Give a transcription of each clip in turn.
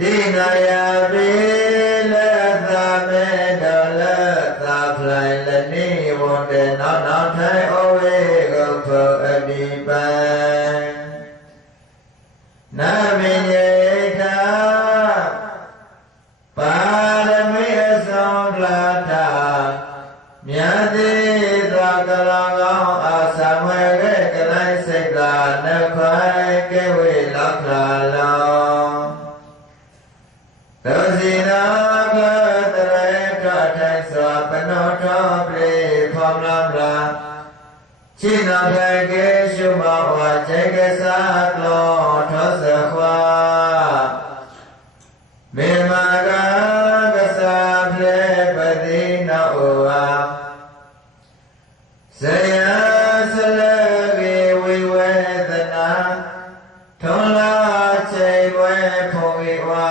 တိနာယပိလသမေတလသ ထိုင်စွာပနောတော်ပြေဖောင်းလာလာချိနာပြေကေရှုမောဝါခြေကစားကလောထောစခွာမေမာကကစားပြေပတိနောဝါဇယဆလကေဝိဝေသနာထုံလာချိန်ဝဲဖုံဝေဝါ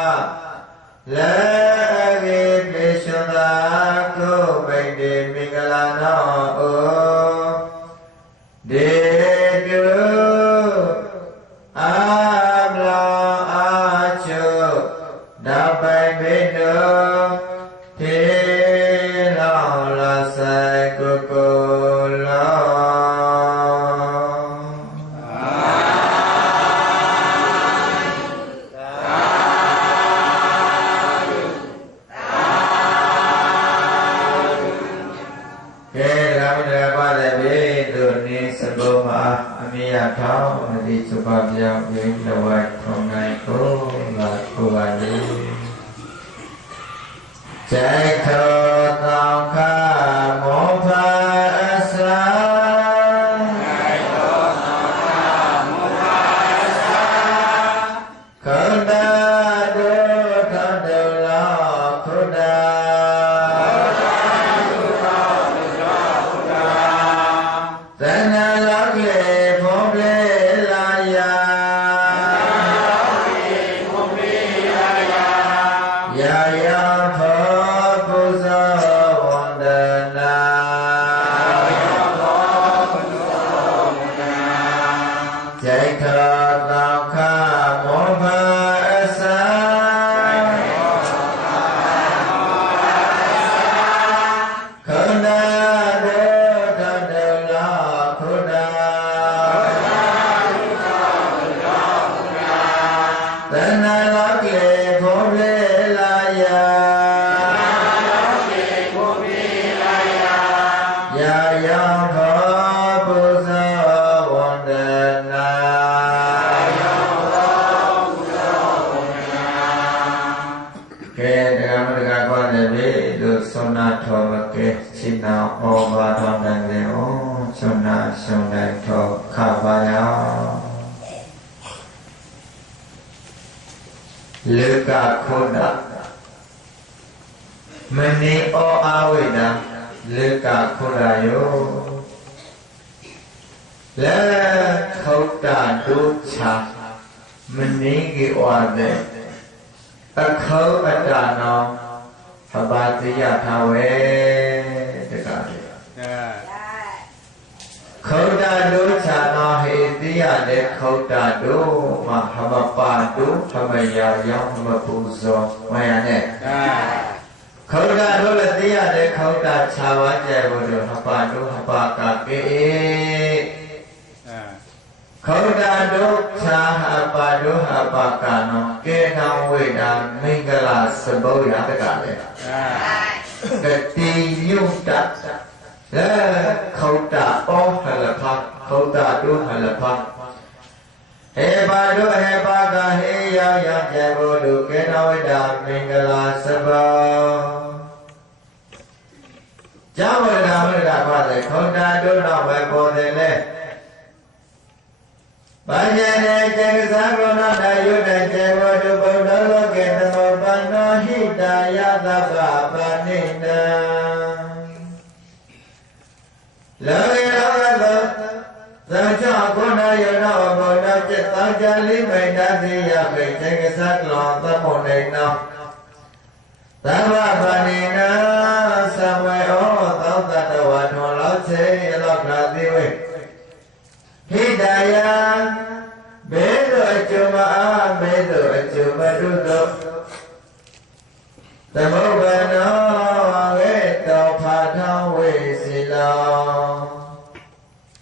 လေကေပိရှုသာကိုမိတ်တေမင်္ဂလာနောဩဒေတုအာမလာအာချုဓာပိုင်ဘေတောထေလောလာဆိုင်ကိုကိုလောထောင်းအဒီစပါပြောင်းရင်းတော်ဝတ်ထုံနိုင်ကိုလာကိုပါလေใจထောတောင်းခမောဖာအစာใจထောတောင်းခမောဖာအစာခန္ဓာတို့ထတော်လောခုဒာသန္နာလောကေလေကခုနာမနေဩအာဝိနာလေကခုရာယောလေခောတာဒုချာမနေကေဝါဒေအခောအတနောဟဘာတိယထာဝေတကားခောတာဒုချာနောဟေတိယလေခောတာဒုမဟမပါတုဟမယာယောမပူဇောမယနဲ့ခောတာဒုလည်းတိယလေခောတာခြာဝါကြဘုဒ္ဓဟပါတုဟပါကကေခောတာဒုခြာဟပါတုဟပါကနောကေနံဝိဒာမင်္ဂလာစဘုယတကလည်းကတိယုတ္တလေခောတာဩဟလဖခောတာဒုဟလဖဟေပါဒုဟေပါကဟေယယကျေဘုဒုကေနဝိဒာမင်္ဂလာစဘောကျောင်းဝိဒာဝိဒာပါလေခောတာဒုတော့ပဲပေါ်တယ်လေဘာဉာဏ်ကျေကစားကောနာတယုတကျေဘုဒုဗုဒ္ဓလောကေသမောပန္နောဟိတာယသဗ္ဗပါဏိနံလောကေလောကသောသံချောခုနယောနောဘုဒ္ဓจิตသောကြလိမိတ်တသိယပိတေကသကလောသမောနေနောသဗ္ဗပါဏိနံသဝေဩသောတတဝါထောလောစေလောကတိဝေဟိတယဘေတုအကျုမအားဘေတုအကျုမတုတောသမုပ္ပနောဝေတောဖာထံဝေစီလော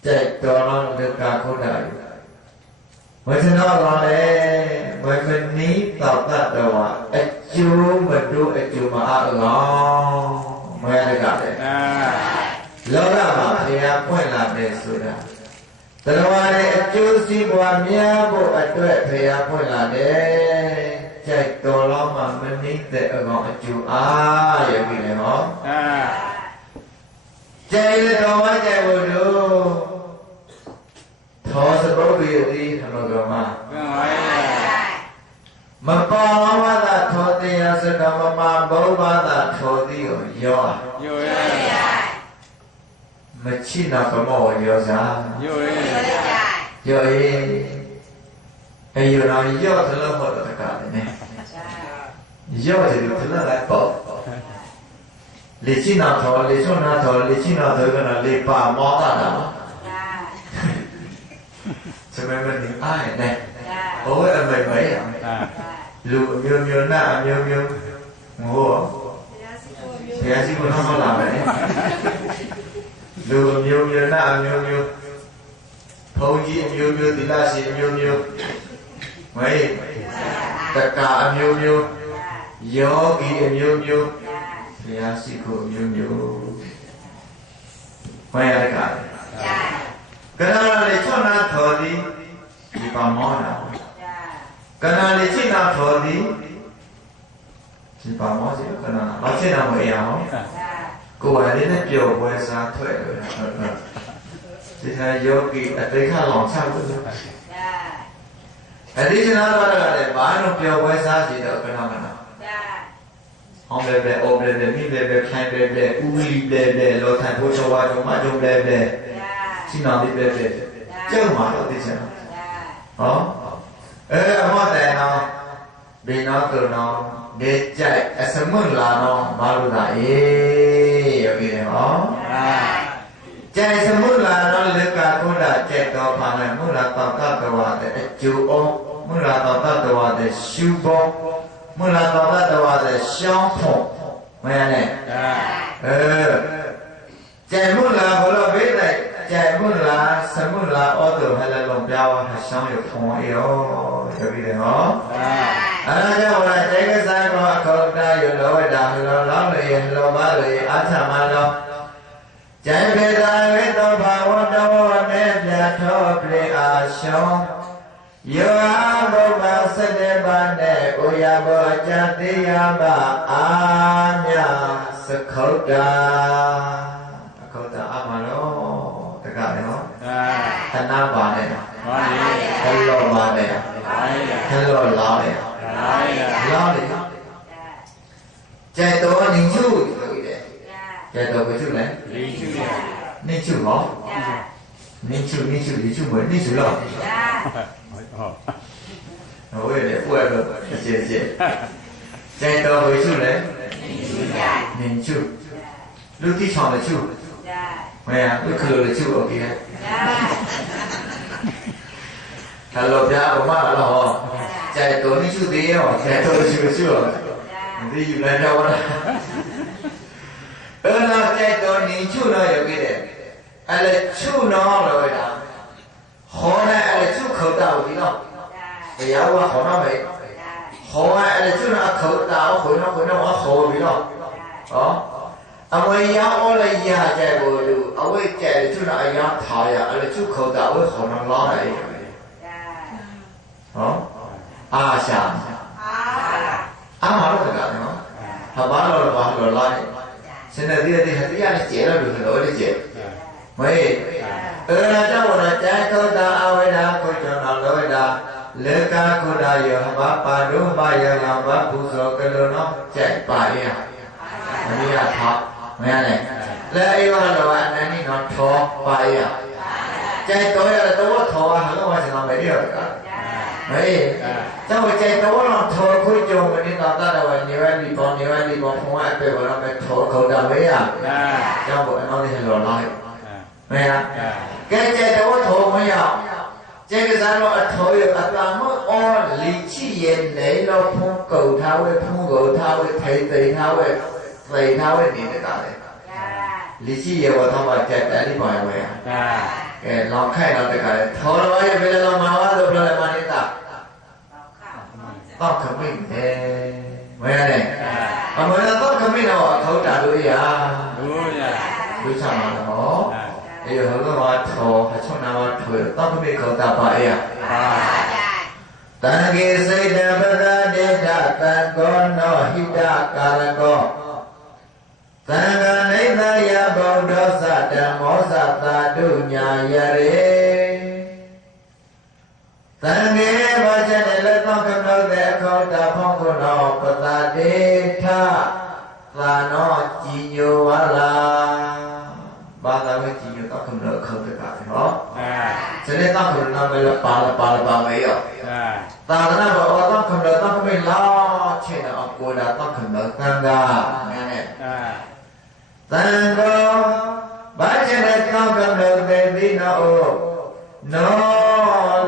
တဲ့တော်လကခုနာဝေသနာတော်လေဝေမနီတောတတဝအကျုမတုအကျုမအားလောမရကတဲ့လောကမှာဘုရားပွင့်လာတယ်ဆိုတာတရားရဲ့အကျိုးစီးပွားများဖို့အတွက်ဘုရားဖွင့်လာတယ် chạy to lắm mà mình đi tệ gọi chú ai vậy vì này hả chạy lên đó mà chạy vô được thọ sẽ có việc đi thằng nó mà bao mà ta thọ thì sẽ có mà bao mà ta thọ thì ở gió mà chỉ nào có mò gió ra gió hay giờ nào gió thì nó mất tất cả này gió thì nó lại bỏ lý trí nào thọ lý số nào thọ lý trí nào thọ cái nào lý bà mò ta nào cho mình những ai này ôi em mấy à lù miêu na miêu ngô thì anh chỉ muốn không làm đấy lù miêu na miêu thâu chi miêu thì là gì miêu mấy tất cả miêu gió kỳ miêu thì anh chỉ có miêu mấy tất cả cái đó là để cho nó thở đi bà mò nào cái nào để chi nào thở đi chỉ bà mò gì cái nào nó chi nào mới áo cô ấy đến nó chiều quay xa thuê rồi thì thay vô kỳ ở đây khá lòng sao cũng ở đây cho nó là để bán nó chiều quay xa gì đâu cái nào ông bè ôm bè mi bè khai bè uli bè lo thành phố châu Á chúng mà chúng bè chi nào đi bè chứ mà đâu đi xem đó mà tại nó bị nó từ nó để chạy sớm hơn là nó bao nhiêu đại ở kia đó chạy sớm hơn là nó lấy cả con đã chạy tàu phà này muốn là tàu ta tàu để chịu ôm muốn là tàu ta tàu để siêu bom muốn là tàu ta tàu để sáng phong mấy anh này chạy muốn là hồi đó biết này chạy muốn là sớm muốn là ô tô hay là lồng béo hay sáng được phong yêu cho biết đấy hả anh cho một là chạy cái xe của con taอยู่lối đào lối lối lối ba lối ăn chả mà đâu chạy về ta về tàu phà qua đâu nên nhà thọ về à sông yêu à bố bà sẽ để ban để ôi à bố cha tí à bà à nhà sẽ khâu ta à mà nó tất cả đấy không thanh nam bà này hello bà này hello lão này lão này chạy tổ ninh chu chạy tổ cái chu này ninh chu hả ninh chu lý chu mới ninh chu đâu ôi để quên rồi chị chạy tổ cái chu này ninh chu lúc tí chọn là chu mày à lúc khờ là chu ở kia hello cha ông má là họ chạy tổ ninh chu tí không chạy tổ chu đi dù lên đâu đó nó chạy tổ ninh chu nó ở kia đấy anh là chu nó rồi đó họ này anh là chu khẩu tàu tí đâu bây giờ qua họ nó vậy họ này anh là chu nó khẩu tàu khẩu nó quá khổ vì đâu đó ông ấy giáo ông là nhà chạy bộ được ông ấy chạy chu nó anh giáo thải à anh là chu khẩu tàu với họ nó lo này đó à sao mà nó được cả nó họ bán lo là bán lo lại xin là đi hạt tí ăn chế là được rồi đi chế mấy là cháu là trái tôi đã ao ấy đã coi cho nó lối đã lỡ ca cô đã giờ bác bà đúng ba giờ nào bác phụ số cái lô nó chạy bài à anh đi là thọ mấy anh này lỡ yêu là anh ấy nó thọ bài à chạy tôi là tôi có thọ hẳn không phải làm mấy điều cả mấy cháu phải chạy tôi nó thọ cuối chung mình đi tao ta là nhiều anh đi con không ai về vào nó phải thọ khẩu đạo mấy à cháu bộ nó đi lò lại mấy à cái chạy tôi có thọ mấy à chạy cái sao nó thọ được anh làm mất o lý trí yên để nó phun cầu thao với phun cầu thao với thầy thao với gì cả đấy lý trí yên vào thao mà chạy đã đi ngoài vậy à cái lòng khai nó tất cả thọ nó bây giờ lòng máu á rồi lại mà đi ta tóc khẩm minh thế mấy anh này mà mới là tóc khẩm minh nào khẩu trả đuôi à đuôi sao mà nó bây giờ họ nói thọ hay chỗ nào thổi tóc khẩm minh khẩu trả bài à တံခေစိတ်တပဒဒေထတံကောနောဟိတကာရကောသံဃာနိသယဗုဒ္ဓသဓမ္မောသသာတုညာယရေသံဃေဘောဇနေလက်သောကမောတဲ့ခေါ်တာဖောင်းကုနောပတဒေထသာနောကြည်ညိုဝလာဘာသာဝကြည်ညိုတော့ကမောခေါ်တဲ့ကနော်စနေတော့ကနောမလပါမေယောသာသနာဘောတော့ကမောတော့မေလာချေတော့ကိုတာတော့ကမောသံဃာနဲ့သံဃောဘာဇနေတော့ကမောတဲ့ဒီနောနော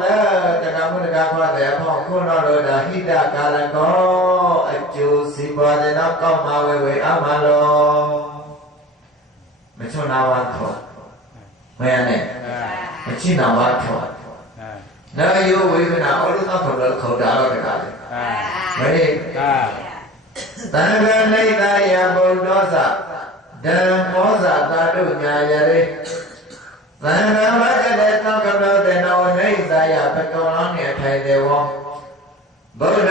လေတက္ကမုဒ္ဒကခွာတဲ့ဖောင်းခုနောလို့ဒါဟိတကာလကောအကျိုးစီးပွားတဲ့တော့ကောက်မှာဝေအမလောမချွန်နာဝါထောမရနဲ့မချိနာဝါထောနာယောဝေဒနာအလို့တော့ခေါ်တော့ခေါ်တာတော့တကားလေမင်းသံဃာနိဒာယဗုဒ္ဓောသဓမ္မောသသာတုညာယရေသံဃာမကတဲ့သောကမောတေနောနေသာယပတောလောင်းနေထိုင်တယ်ဝောဗုဒ္ဓ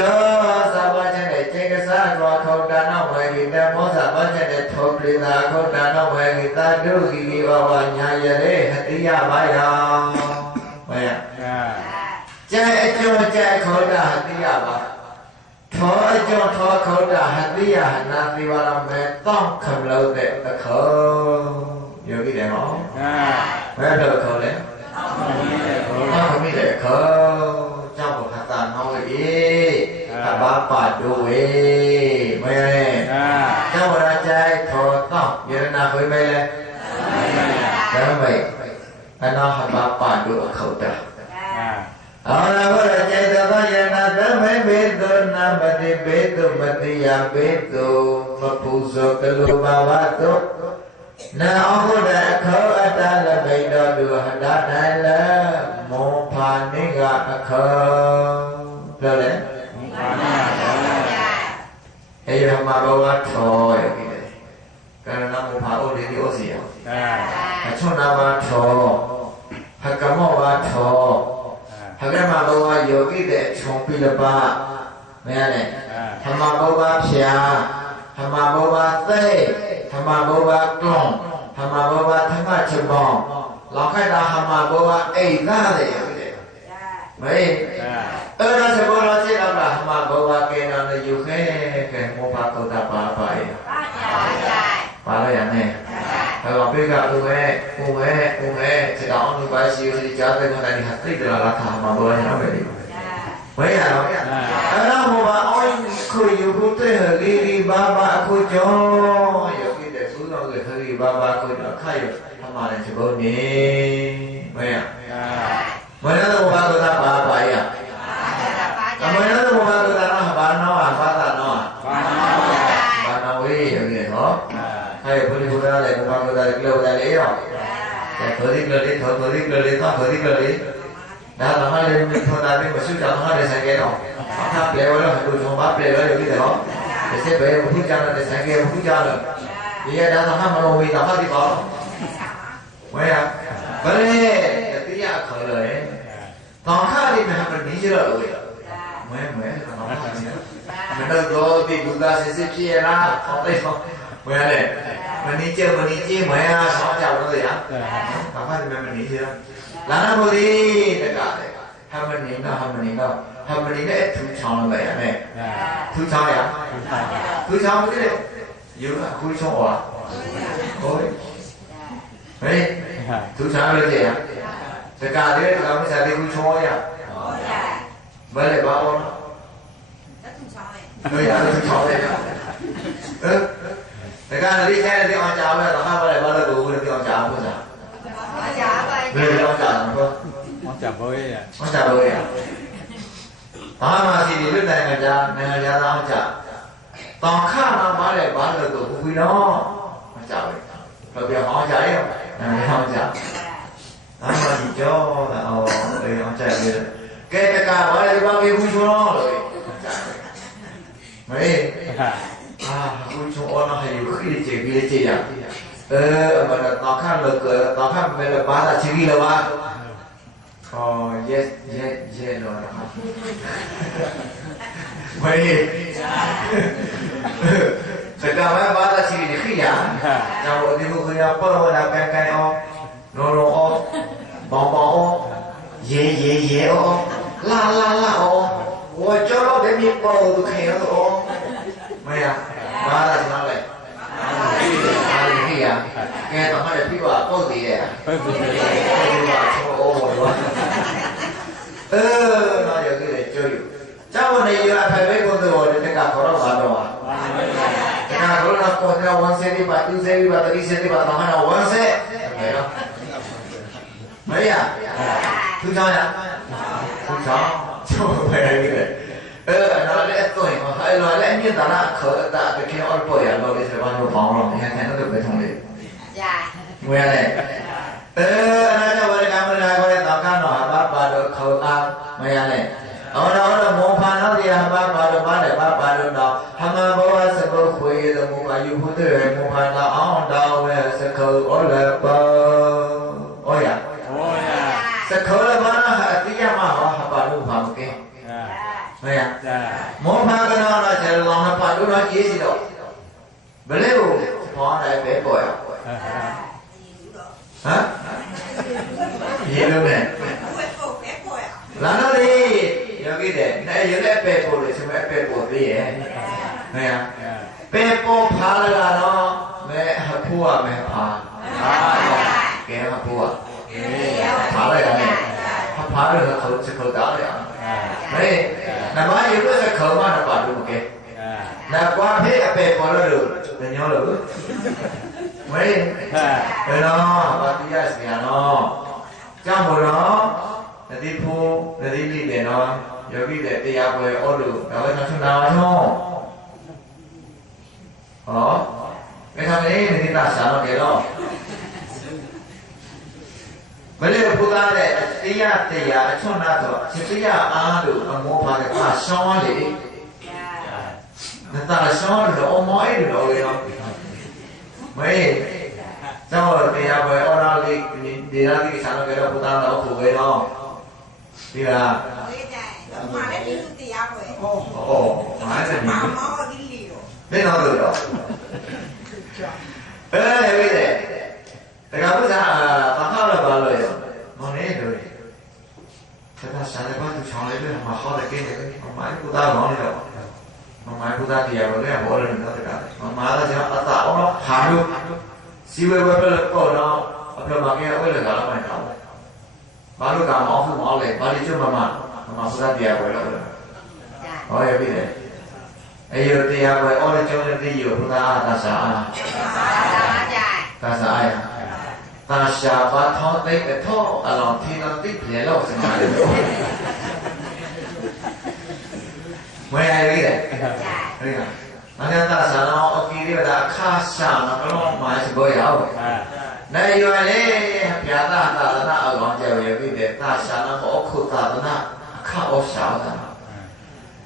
သာဝချတဲ့ခြေကစားတော်ခေါတာနောဝေဂိတမောသဝချတဲ့ထောပရိသာခေါတာနောဝေဂိတာဒုဂိဝဝညာယရေဟတိယဘာယမယကျဲအကျော်ကျဲခေါတာဟတိယဘာထောအကျော်ထောခေါတာဟတိယနာတိဝရမေတောင်းခမလို့တဲ့တခောယောဂီတယ်နော်ဘယ်တော့ခေါ်လဲခမိတယ်ခေါ်ကြောင့်ဘုခတာနောဝေသဘာပါဒုဝေမဲကျောင်းရကြိုက်ထောတော့ယရနာခွေးမဲလဲဒါမဲအနာဟဘာပါဒုအခုတ်တာအော်လာဘရကျေသောယရနာသမေဘေတုနာမတိဘေတုမတိယဘေတုမပုဇောကလုဘဝတုနာအခုတခောအတလပိတောလူဟတတိုင်းလမောဖာနိကအခောပြောလေအေယမဘောဝထောယောဂီလေကရဏမောဖာအိုဒီဒီအိုစီယောအချွန်နာဝထောဟကမောဝထောဟကမဘောဝယောဂီတဲ့ခြုံပိလပါမရနဲ့ဓမ္မဘောဝဖြာဓမ္မဘောဝသိဓမ္မဘောဝကလုံးธรรมะဘောဝธรรมะချပောင်းလောက်ခိုက်တာဟမဘောဝအိတ်သားတယ်ရပြီမေအဲ့ဒါစဘောလို့စိတ်တော့ဟမဘောဝကေနနယူခဲကဲမောဖာတုတ်တာပါပါရပါရရနဲ့အဲ့တော့ဘေကဥဝဲစိတ်အောင်လူပါရှိရစီကြားတဲ့ကနေဟာသိတယ်လားခါဟမဘောဝရအောင်ပဲဝဲရတော့အဲ့တော့မောဖာအောင်းခုယူဖို့တဲ့လေဒီဘာဘာအခုကျော်ယောဂီတဲ့သုတော်ကခရီဘာဘာကိုတော့ခိုက်ရထမတယ်ဒီဘုံနေဝဲရမနတော့ဘာကပါပါရအမနတော့ဘာကတော့ဘာနောဘာသာနောဘာနောဝေးယောဂီဟောခိုက်ဘုရားဘုရားလည်းဘာကလည်းကြောက်တယ်လေရောသောတိကလေးသောတိကလေးသောတိကလေးဒါတော့ဟာလည်းထောတာပြီးမရှိကြတော့ဟာလည်းဆိုင်ကြတော့အခါပြေဝလို့သူ့ဘာပြေလို့ဒီတော့ဒီစက်ပဲဘုရားကျတဲ့ဆိုင်ကြဘုရားလို့ဒီရတာဟာမလို့ဝေးတာဟာဒီပေါ့ဝဲရဘယ်လဲတရားခေါ်လို့တောင်ခါလေးမှာမနေကြတော့လို့မဲတော့မတော့ဒီဘုရားစစ်စစ်ဖြစ်ရလားဟောတဲ့ပေါ့ဝဲလေမနေကြမဲဆောင်းကြလို့ရတောင်ခါလေးမှာမနေကြလာနာမိုဒီတကားလေဟာမနေနဲ့ထူချောင်းလို့ရမယ်ထူချောင်းရထူချောင်းဒီယူအခုချောင်းဝါဟုတ်ဟဲ့ထူချောင်းလို့ရတကားလေကောင်းစားလေးခုချောင်းရဘယ်လေဘာလို့ထူချောင်းလေရထူချောင်းလေတကားလေးကျတဲ့အောင်ကြောင်းရတော့ဟာဘာလဲဘာလို့ကိုယ်ပြောင်းကြောင်းလို့စားဘယ်လိုကြောင်းတော့จับบ่อยอ่ะจับบ่อยอ่ะဘာမှစီဒီလွတ်တယ်ကြာနိုင်ငံခြားသားကြာတောင်ခါမှာပါလေဘာလို့တော့ဘူးနော်မကြောက်ဘူးတော့ပြောင်းကြရဲ့နိုင်ငံခြားကြာဘာမှဒီကြောတာအော်လေအောင်ကြာပြီကဲတကဘာလဲဘာပြေဘူးချောလို့မေးဘူးချောအော်နော်ဟဲ့ခိကြည့်ပြီးကြည့်ရအမတော့တောင်ခါလို့တောင်ခါမဲဘာသာချီပြီးလား yes လို့တော့မင်းစကားမဘာသာစီဒီခိယာတော့ဒီလိုခေါ်ရပေါ်လာကန်အောင်လောလောအောင်ဘောင်အောင်ရေအောင်လာအောင်我叫老百姓包都开了哦，没呀，妈的什么嘞？妈的屁呀！给他妈的屁股包的耶！包的哇，从我的哇。那有个人就有，咱们那有安排美国的我的那个考了完了哇。那个考了过那1岁的吧，2岁的吧，3岁的吧，他们那1岁没了。没呀？多长呀？多长？就没那个。那来对嘛，还来你咱那可大的看2百呀，老的是往就放了，你看那都不同的。为啥嘞？那就我的干部来过来打干了，把都口干，为啥嘞？我摸盘那里把都到，他们把我是个会的摸盘有不对，摸盘到昂到我是口我来包，哦呀，是口了把那还底下嘛好，还把路盘给。没呀，摸盘跟那就是让他盘路上解释了，不了，盘来别过呀。啊？也了没？然后呢，有个的，那有那白波的，什么白波的耶？没呀，白波爬了喏，没还坡啊没爬，给还坡啊，爬了呀没？他爬了口大了呀。没，那么有个是口嘛，那把路给，那瓜皮白波了路，人家路，没，对喏，把地下是呀喏，这样不喏，那地铺那地里边喏，有个的地下会凹路，然后他从哪冲？哦，给他们那地大山了给了。မလေးပူသားတဲ့တရားအချွတ်နာတော့စိတ်ရအားလို့အမောပါတဲ့အာရှောင်းလေဒါရှောင်းလို့အမောအဲ့လိုရောမေကျောင်းတရားပဲအော်လာလေးဒီရာဒီဆန်တော့ပူသားတော့ပူပဲတော့ဒီလားမာလည်းဒီလိုတရားပဲမာလည်းမောဒီလီတော့ဘယ်တော့လို့တော့ဟဲ့တဲ့ဒါကဘုရားဘာခေါ်လဲဘာလို့လဲမနေလို့ဒါကစားတယ်ဘာသူချောင်းလိုက်တယ်မဟောတယ်ကိနေတယ်မမိုင်းကူတာမောင်းနေတော့မမိုင်းကူတာတရားလို့လည်းဘောလည်းတော့ဒါကမမားကတော့အတာအောင်ဟာလို့စီဝဲဝဲပြလို့ပေါ့တော့အပလမကဲဝဲလည်းကားလိုက်တော့ဘာလို့ကမောင်းဖို့မောင်းလဲဘာလို့ကျွတ်မမကူတာတရားဝဲလို့ဟောရပြီလေအေးရတရားဝဲအော်လည်းကျွတ်တဲ့ဒီကိုဘုရားသာစာသာစာရ大下巴掏那个掏，老天那对别了是哪里？没有的，对吧？那天大山上我记得他卡山那个龙马是不要的，那有嘞，别大那二王家有的大山那个我口大的那卡我小的，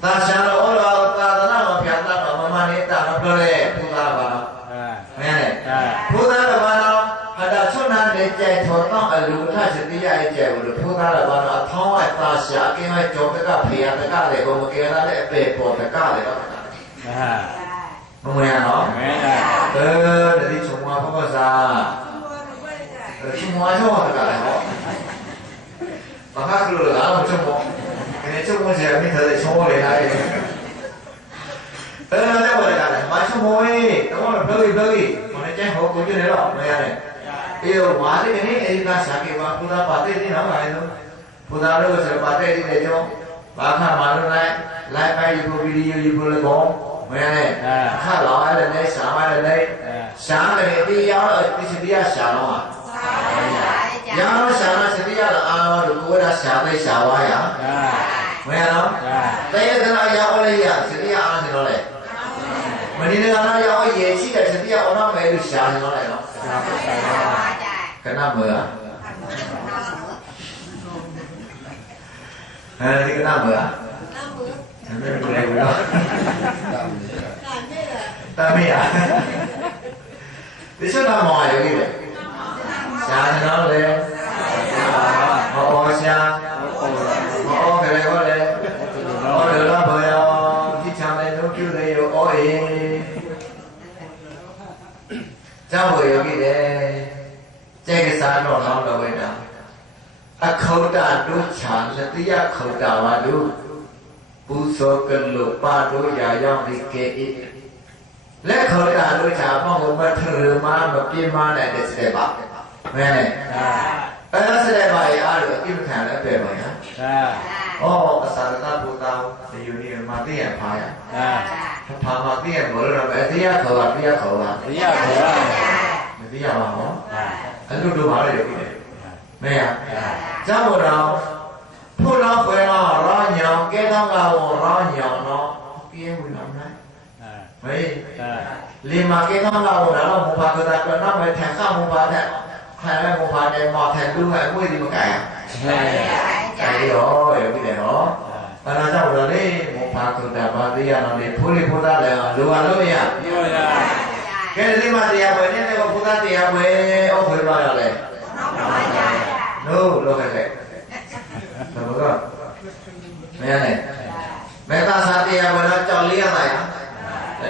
大山那我老大的那个别大的慢慢的大那个嘞，不大吧？没有嘞，不大的话呢？他出南的在头当路，他是第一在我的普达了吧？那汤外大虾，给我做这个培养这个的，我们给他的白波这个的了。没有喏？没有。那你从我不过啥？从我从我这个来好。把他给了，然后从我，给你从我这边头的从我来来。那我来干的，买从我诶，等我来表演，我来讲好过去来了，没有嘞。哎呦，娃这个呢，哎，那下给娃不打把对的那玩意儿，不打那个是把对的那种，娃看马路来买一部 video 一部来讲，没有嘞，看老外的嘞，上外的嘞，上的你要你是你要下了嘛，要下了是你要了啊，如果他下对下娃呀，没有咯，但是那要我嘞呀，是你要安是喏嘞。你那个那要野气的，是比较那没有下的来了，跟那没啊？这个那没啊？没有来过了。大妹啊？你说那毛有的？下的那嘞？哦，下ရှာမောကလေးဟောလေဟောလေလာဘောယောဒီချမ်းတဲ့တို့ပြုလေရောအော်အေကျောင်းဝေယောဂီတဲ့ကျဲကစားတော့လောင်းတော်ဝဲတာအခௌတတုချာလတိယခௌတဝါတုပူဇောကလုပါတို့ရာရောက်ဒီကေဣလက်ခௌတတုချာမောကမထရမမပြေမနဲ့တဲ့စတဲ့ပါမဲအဲ့ဒါစတဲ့ပါရအားလို့အတိမခံလည်းပဲပါညာဩအစာရတဘုသားဒီယူနီမှာသိရဖာရဖာမှာသိရဘောရမယ်တရားခေါ်တာတရားခေါ်တာတရားခေါ်တာမသိရပါဘူးအဲ့လိုတို့ပါလေဒီမဲရကျောင်းတော်ဖို့တော့ဘယ်တော့ရောညောင်ကဲတော့ကရောညောင်တော့ပြေးဝင်တော့နိုင်မေးလီမာကဲတော့ကတော့မဘာကတာကတော့မထန်ခမဘာတဲ့ခံရမဘာတဲ့မော်ထန်တူးအမွေးဒီမကိုင်အဲ့ရောရပြီတယ်နော်အဲ့ဒါကြောင့်တော့လေမဘာကတာဘာသေးရတော့လေဖိုးလေးဖိုးသားလည်းလိုပါလို့မရပြောရကဲဒီမှာတရားပွဲနေတယ်ကဖိုးသားတရားပွဲဩဖွေးပါရလေနိုးလောကဲဘာလို့မရနဲ့မေတ္တာစာတရားပွဲတော့ကြောက်လေးရမှာ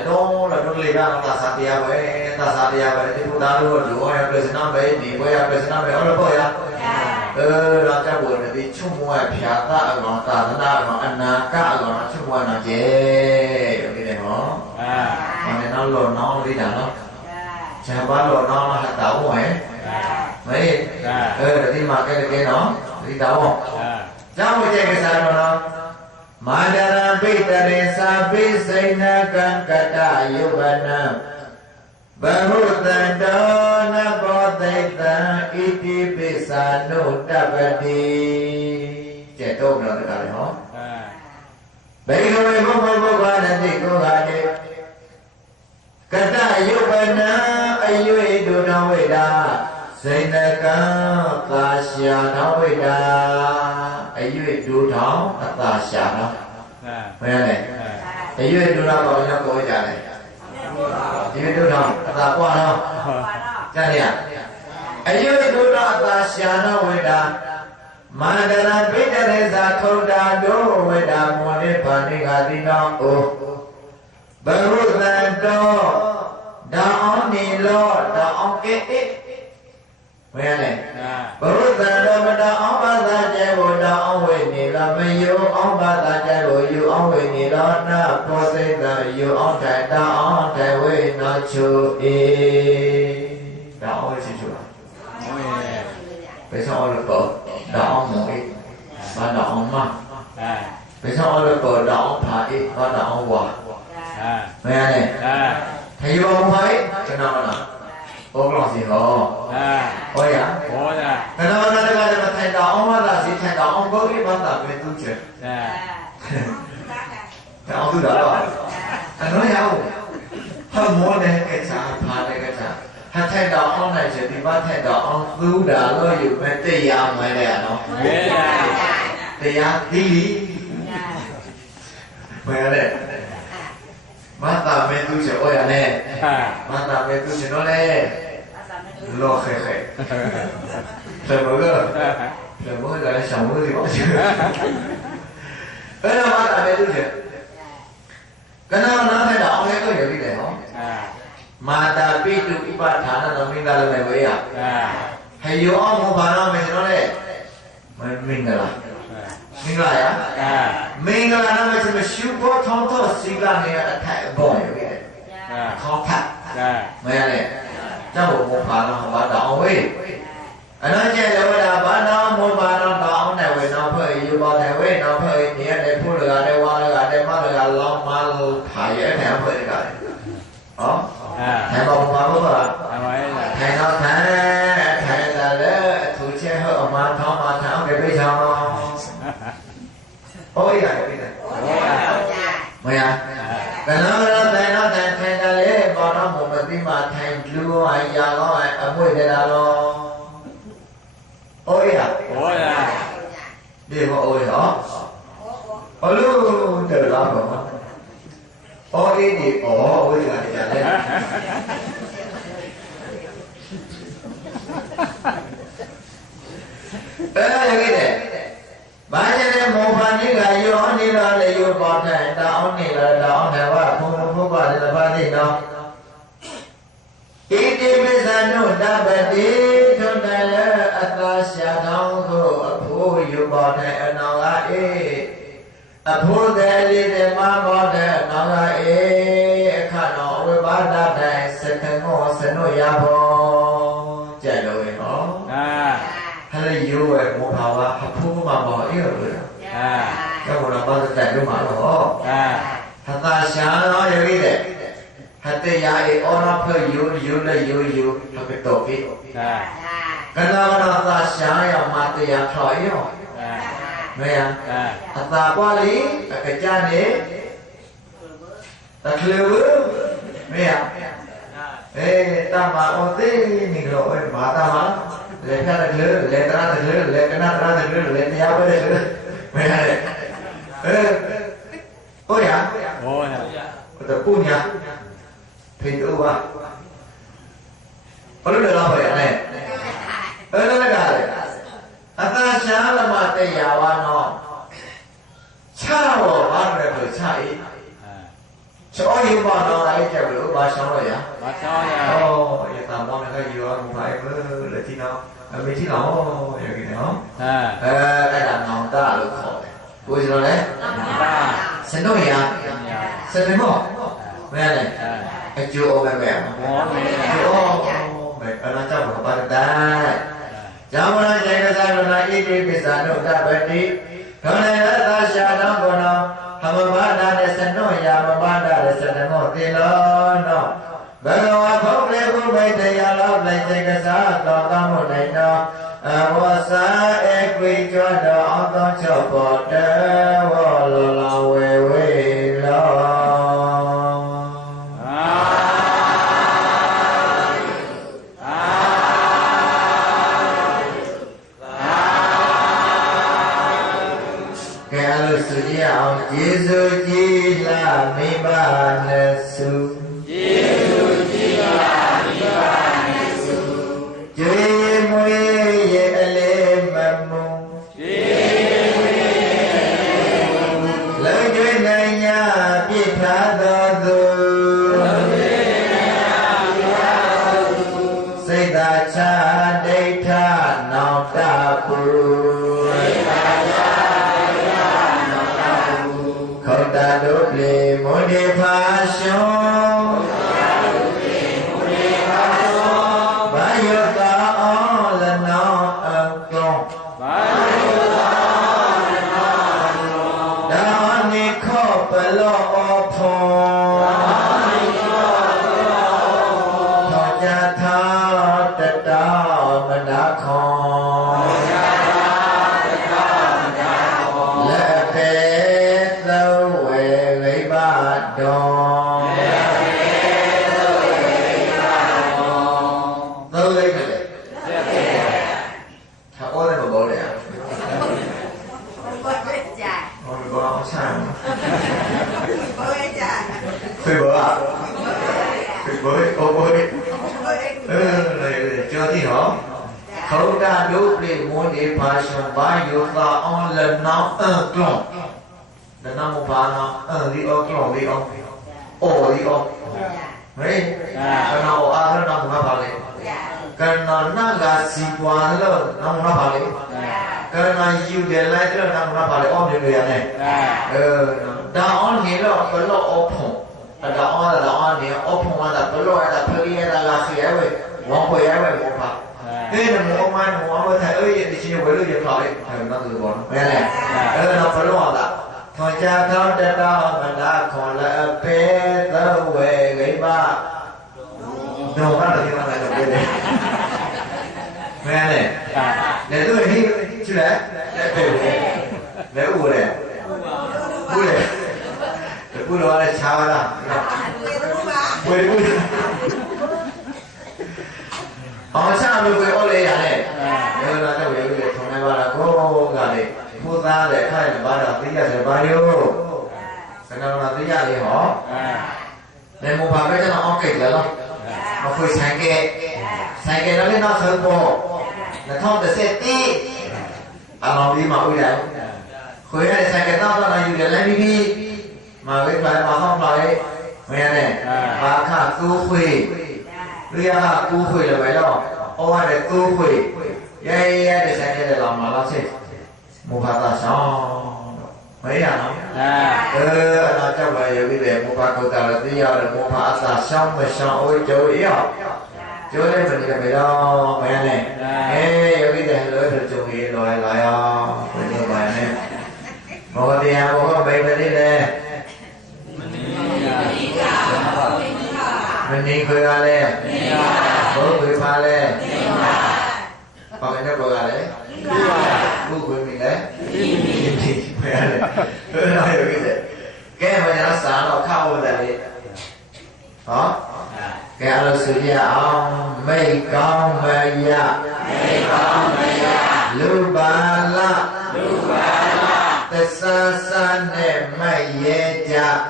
တော့တော့လေကတော့သာတရားပဲသာတရားပဲဒီဘုရားတို့တို့ရပြစနာပဲဒီဘွယ်ရပြစနာပဲဟောလို့ပေါ့ရတော့ကြောက်ဝင်ဒီချုပ်မွေးဖြာတာအကောင်သာသနာအကောင်အနာကအကောင်ချုပ်မွေးနာကျဲရုပ်နေတယ်နော်ဘာနဲ့တော့လောနောင်းလေးတာနော်ဂျာပါလောနောင်းလာတာဝဲမေးဒီမှာကဲကဲနော်ဒီတော့ကြောက်ဝင်တဲ့စားတော့မာဒရံပိတရေသာပိစိဏကံကတယုဗနံဘဟုတန္တောနဘောသိတံဣတိပိသာနုတပတိကျက်တော့တော့တကားလေဟောဘေကဝေဘုဘဘုဘာနတိကိုဟာတိကတယုဗနံအယွေဒုတော်ဝိဒါစိဏကံသာရှာတော်ဝိဒါအရွေဒူထောင်အသာရှာနော်ဘယ်လဲအရွေဒူထောင်ကောင်းရောက်ကိုကြတယ်အရွေဒူထောင်အသာကွာနော်ကြားရအရွေဒူထောင်အသာရှာနော်ဝိဒါမန္တရာပိတရေသာခုတ်တာတို့ဝိဒါမောနိဗ္ဗာန်ကတိနောအိုဘဂုတံတောဒါအောင်နေလောဒါအောင်ကေဘယ်လဲဘုဒ္ဓတော်မတော်အောင်ပါသာကျဲဘုဒ္ဓအောင်ဝိနေလာမယောအောင်ပါသာကျဲဘုယူအောင်ဝိနေလောနာဘောစိတ်သာယူအောင်ထိုင်တာအောင်ထိုင်ဝိနောချုအေဒါအောင်ဝိချူလားဘယ်ဆောင်လို့တော့ဒါအောင်မောအေဘာဒါအောင်မဘယ်ဆောင်လို့တော့ဒါအောင်ဖာအေဘာဒါအောင်ဝါဘယ်လဲထေယဘောဖိုင်ကျွန်တော်လားဘောကလောစီဟောဟောရဟောရခဏခဏတကလည်းမထိုင်တော့အောင်မသာစီထိုင်တော့အောင်ဘုရားဘာသာပဲသူချေတောင်းသူတော့အနော်ရအောင်ဟာမောတဲ့ကစားဖာတဲ့ကစားဟာထိုင်တော့အောင်နိုင်ချေဒီဘာထိုင်တော့အောင်သူတာလို့ယူမဲ့တရားမှန်းတယ်နော်တရားဒီဘယ်လဲမာတာမေသူချေဩရနဲ့မာတာမေသူချေနော်လေလောခဲခဲတယ်ဘောကတယ်ဘောကလည်းရှောင်းလို့ဒီပါချေအဲ့တော့မာတာမေသူချေကနောနားထိုင်တော့အောင်လဲကိုရပြီလေနော်မာတာပိတုဥပဌာနသမင်္ဂလာမေဝေယဟေယောအောင်ဘာနာမေနော်လေမင်္ဂလာမင်္ဂလာရမင်္ဂလာနာမည်မရှိဘောထောင်းတော့စီလာနေအထိုင်ဘောရပြီခေါင်းထမရလေကျောင်းဘောပါတော့ဘာတော့ဝေးအနာကျဲလောတာဘာတော့မောပါတော့တောင်းတယ်ဝေတော့ဖွဲ့ယူပါတယ်ဝေတော့ဖွဲ့နေရတယ်ဖုလကလည်းဝါလကလည်းမလကလောင်းမလို့ခါရဲတယ်ဖွဲ့ကြတယ်ဟောထိုင်ဘောပါဘောပါထိုင်တော့ထိုင်တယ်လေသူချဲဟောအမထောင်းမထောင်းကြပြချောင်းဟောရပြီတဲ့မရကနောရတဲ့တော့ထိုင်တယ်လေဘောတော့မမတိမထိုင်လူအရာတော့အမွေတယ်တော့ဟောရဒီဘောဟောရဟောလို့တယ်လားဘောဟောဒီဒီဟောဝိရကြတယ်အဲ့ဒါရခဲ့တယ် တပတိထွန်းတယ်လေအသာရှာတော်ကိုအဖို့ယူပေါ်တဲ့အနောကအေးအဖို့တယ်လေးတွေမပေါ်တဲ့အနောကအေးအခါတော်ဝိပါဒတိုင်းစကမောစနုရဘောကြက်လို့ဟောဟဲ့ယူဝဲမောဘာဝအဖို့မပေါ်အေးလို့ကျောင်းတော်ဘာသာတဲ့လူမှာတော့သသာရှာတော်ရည်တဲ့ဟတဲ့ရာအေအော်နာဖယူလေယူဟပဲတော့ပြီကနာဝနာသာရှာရမတရားထော်ရောမယအသာပွားလေအကြနေတကလူမယတမအောသေးနေတော့မာတာမလေကတကလူလေတရာတကလူလေကနာတရာတကလူလေတရားပဲလေမယဟုတ်ရဟုတ်ရတပူညာဖိတူပါဘယ်လိုလဲတော့ရလဲအဲ့ဒါကလည်းအသာရှာလမတရားဝါနော်ချတော့ဘာလဲဆိုချအေးချောယူပါတော့အဲ့ကျဘလို့ဘာရှောင်းလို့ရဘာရှောင်းရဩရတာမောင်းလည်းယူအောင်ပါဘယ်လက်တီနော်အမေတီနော်ရကြတယ်နော်အဲ့ဒါနောင်တလို့ခေါ်တယ်ကိုယ်စလို့လဲစနုရစနမောမရလဲအကျိုးအောင်ပဲမောမယ်အနာကြောင့်ဘာတတ်ဇာမနာကျေကစားရနာဣတိပိစ္ဆာနုတပတိဒေါနေရသရှာတော်ကောနောဟမဘာဒနဲ့စနုယာမဘာဒနဲ့စနမောတိလောနောဘဂဝါဖုံးလေဘုဗိတယလောလိုက်ကျေကစားတော်ကောင်းမှုနိုင်သောဝစာဧကွေကြွတော်အောင်သောချုပ်ပေါ်တေဝလောလောဝေဝေလောယေရှုကြည်လာမိဘနဲ့စုယေရှုကြည်လာမိဘနဲ့စုကျွေးမွေးရဲ့အလေးမမုံကျွေးမွေးလုံကျွေးနိုင်ညာပြည့်ထားတော်သူလုံကျွေးနိုင်ညာပြည့်ထားတော်သူစိတ်သာချဒိဋ္ဌနောင်တပုတာဒုလေမုန်ဒီဖာရှောဘာယောတာအောလနောအကောဘာယောတာအောလနောအကောဒါနိခောပလောဖောထောကြထာတတောမနာခောเขาดาดูเปลี่ยนมนเอพาชบ้านอยู่ตาออนเลน้องกล่องเลน้องมุพาน้องลีออกล่องลีออกโอ้ลีออกเฮ้ยกันน้องอาแล้วน้องมาพาเลยกันน้องน่ากาสีกว่าแล้วน้องมาพาเลยกันน้องอยู่เดี๋ยวไล่แล้วน้องมาพาเลยอ้อมอยู่เลยเนี่ยดาออนนี่แล้วก็ล้ออ้อมดาออนนี่อ้อมมาแต่ก็ล้อแต่เพลียแต่ลาเสียเว้ยมองไปยังไงมุพาnó mua mai mua mới thấy ơi đi chơi với lưỡi khỏi thằng nó từ bỏ nghe này nó phải lo là thôi cha thao cha tao mà đã còn là bé tao về gửi ba đâu bắt được cái này được cái này nghe này để tôi đi chứ đấy để u này để u đó là chào là quên sao mình quên ô lê à này nhưng mà cái việc thằng này bảo là cô gà này mua ra để thay là bao giờ tính ra sẽ bao nhiêu cái nào là tính ra thì họ nên mua vào cái cho nó ok rồi không nó phải sáng kê nó lên nó sớm bộ là thông để xe tí nó đi mà ui đấy khối này sáng kê nó là dùng để lấy đi mà cái phải mà không nói nghe này và cả tu khuy bây giờ tu khuy là vậy đâu ở đây tu quỷ vậy để xem để làm mà nó sẽ một hạt ta xong mấy à nó cho vậy bây giờ một hạt cô ta là bây giờ là một hạt ta xong mà xong ôi chỗ ý à chỗ đây mình là phải đó mẹ này ê bây giờ lỡ được chú ý rồi lại à bây giờ mẹ này một đi à một con bé đi nè mình đi khơi ra đây bố khơi pha đây còn cái nó gọi đấy bố khơi mình đấy mẹ này nói được cái gì cái mà nó sáng nó khâu là gì đó cái là sự giáo mấy con mày lưu ba la tê sa ne mày ye cha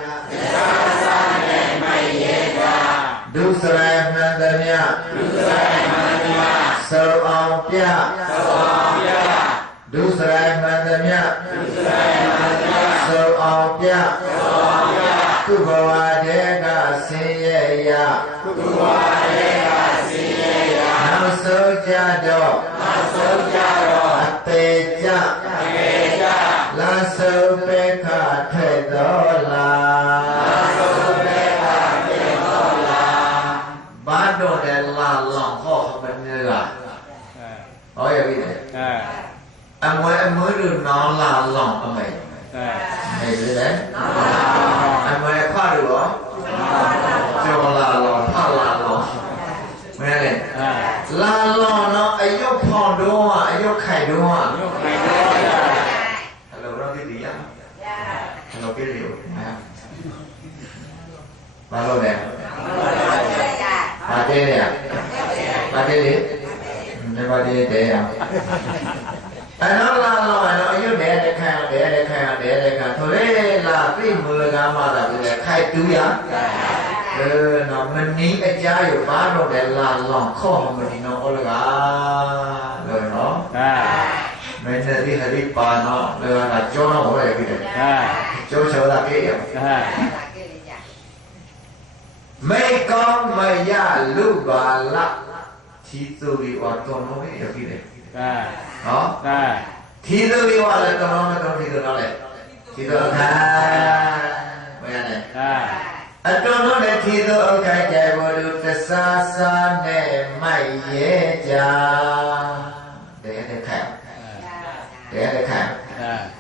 Dusra mandanya Sơ ông pia Dusra mandanya Sơ ông pia Kubwa dega siya Nam sơ cha do Ate cha La sơ pe kha thuê do la Bá đồ này là lòng khó mình như là nói vậy này em mới được nó là lòng của mày mày gì đấy em mới khoa được không cho là lòng pha là lòng nghe này là lòng nó ấy vô phong đúng không ấy vô khải đúng không hello đó cái gì á hello cái liệu ba lô này ba tê này à ba tê đi đây ba tê tê à nó là loài nó yếu để khai thôi đấy là cái mưa ra mà là cái khai túi á nó mình ní cái trái rồi phá rồi để là lòng khó mà mình nó là rồi nó mình là đi bà nó là cho nó có cái này cho sợ là cái mấy con mày ya lưu bà lạ thì tôi bị hoạt động nó mới được cái đó thì tôi bị hoạt động nó mới thì tôi nói này thì tôi mày này ở trong nó này thì tôi cái chạy vào được cái sa này mày dễ cha để khai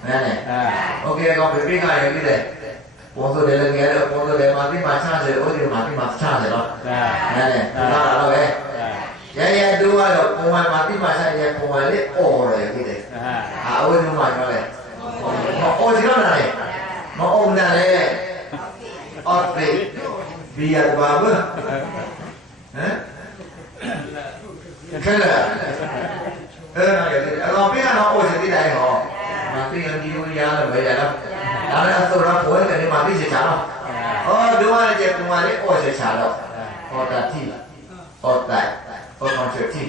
mày này ok con phải biết ngay cái này bố tôi để lên nghe được bố tôi để mà cái mà cha rồi ôi điều mà cái mà cha rồi đó này ta là đâu đấy vậy đua rồi bố mà cái mà cha vậy bố lấy ô rồi cái này ôi điều mà cho này ô gì đó này mà ôm này này ọt vì giờ vào bữa thế là nó biết nó ôi gì cái này họ mà cái anh đi ra là vậy đó đó là tôi đã phối cái này mà biết gì chả đâu đúng rồi chị cũng mà đấy ôi gì chả đâu ta thi tại còn chuyện thi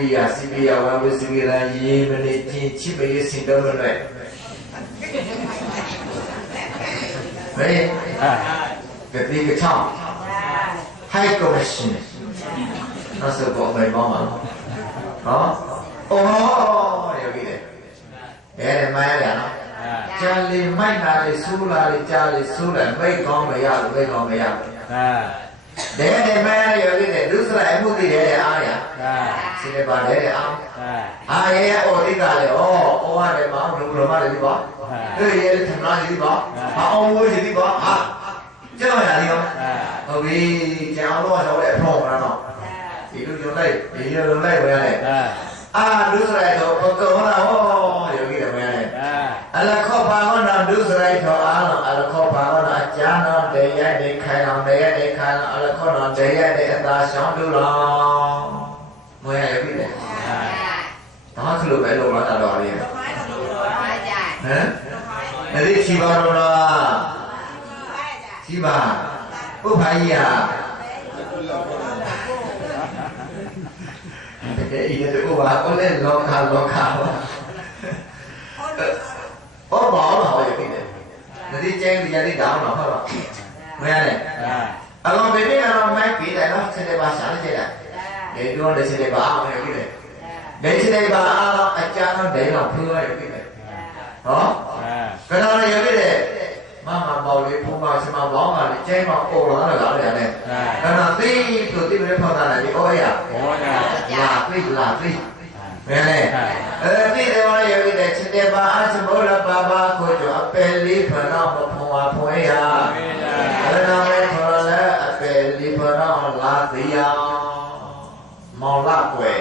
vì à CB à và với CB là gì mình đi chỉ bây giờ xin đâu rồi đấy cái gì cái chọn hay câu xin nó sẽ có mấy món mà đó điều gì đấy để mai là nó cha li mai là li su là mấy con mày à để mai điều gì đấy lúc sau em muốn đi để ai à xin bà để ăn ai ô đi cả rồi ô ai để mà đúng rồi mà đi bỏ cái thằng nói gì đi bỏ ông mua gì đi bỏ chứ không phải đi không vì cháu nó cháu để phòng ra nó thì lúc chỗ đây về này lúc sau này có câu nào hiểu gì về này là khó phá con nào lúc sau này cho là khó phá con nào cha nó để khai nó là khó nó để ta sống được lo mới hay biết này đóคือไปลงแล้วตลอดเลยฮะอันนี้ชีวาโรนาชีวาผู้พายาcái ý là cô bà có lên lo khao bỏ mà hỏi cái này là đi chen thì ra đi đảo nó phải không nghe này con biết nó mấy quỷ này nó sẽ để bà sáng chơi này để cho để xin để bảo này cái này để xin để bảo anh cha nó để lòng thương này cái này đó cái đó là cái này mà bầu đi phun vào xem mà bó mà để che mà ô nó là gạo này cái nào tí từ tí đến phần này thì có ấy à là tí nghe này tí đây mà cái này xin để bảo anh xem bố là ba khôi chỗ áp lý phần nào mà phun ấy à cái nào cái phần là áp lý phần nào là tí à màu lá quẻ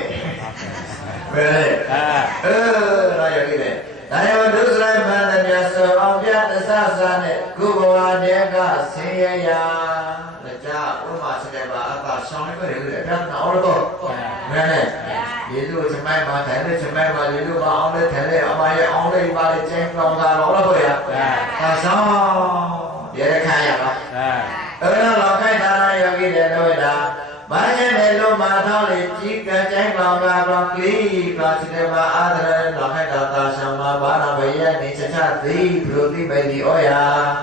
về là cái này đại vương đức lai man là nhà sở ông cha đã xa xa này cứu bảo anh em cả sinh ya là cha ông mà sẽ đem vào ta xong cái điều để rất nấu đó cô nghe này ví dụ chúng mày mà thấy đây chúng mày mà ví dụ mà ông đây thấy đây ông đây ba đây chơi lòng ra nó thôi à ta xong để khai à đó nó là cái ta này cái để thôi đã bá nhân này luôn mà thôi thì chỉ cần tránh lòng ra lòng kỹ và chỉ để mà ăn rồi nó cái đầu ta xong mà bá nó bây giờ mình sẽ cha tí rồi tí bây đi ôi à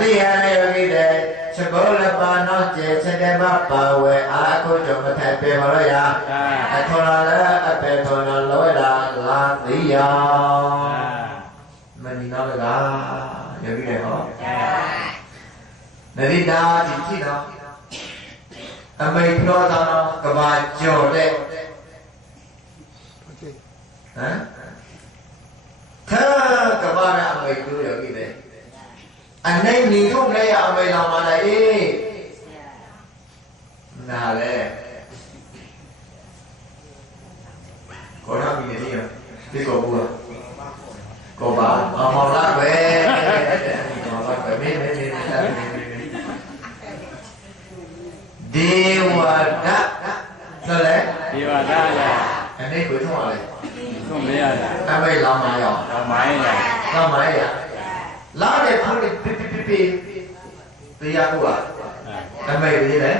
tí hai này cái để cho bố là ba nó chỉ sẽ để mà bảo vệ cô chồng mà thay bề mà rồi à thôi là bề thôi nó lối là tí à mình nói là giờ cái này hả này đi ra thì chỉ đó mày pro tao cái bài chiều đấy, hả? Thế cái bài này mày cứ giờ cái đấy, anh này nhìn không đây à mày làm mà này, nào đấy, có làm gì vậy? Cái cổ bùa, cổ bảo, màu lá về, mấy Dewada, sao đấy? Dewada là anh ấy cưới thông này. không biết là anh bây làm máy à? Làm máy à? Lá để thằng đi pi đi ra cô à? Anh bây cái gì đấy?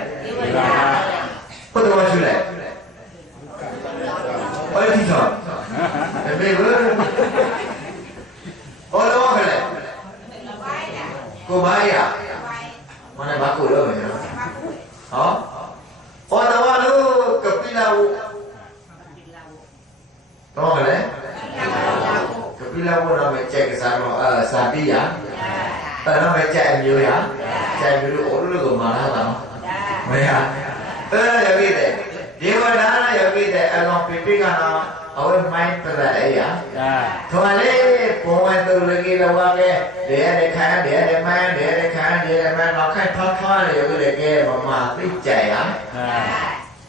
Có tôi nói chuyện này. Ôi thì sao? Anh bây bữa ôi đâu cái này? Cô máy à? Mà này bác cô đâu vậy? Đó. Ôi tao nói lu Kapilau. Tao nói đấy. Kapilau nó phải chạy cái sao mà sa đi à? Nó phải chạy nhiều hả? Chạy nhiều ổ nó rồi mà nó tao. Mày à? 여기 돼. Điều đó 여기 돼. Long pipi가 nó ở mai từ là đấy à? Thôi lấy bộ mai từ là kia là qua cái để khai để mang để khai để mang nó khai thoát rồi cái để kia mà cái chạy á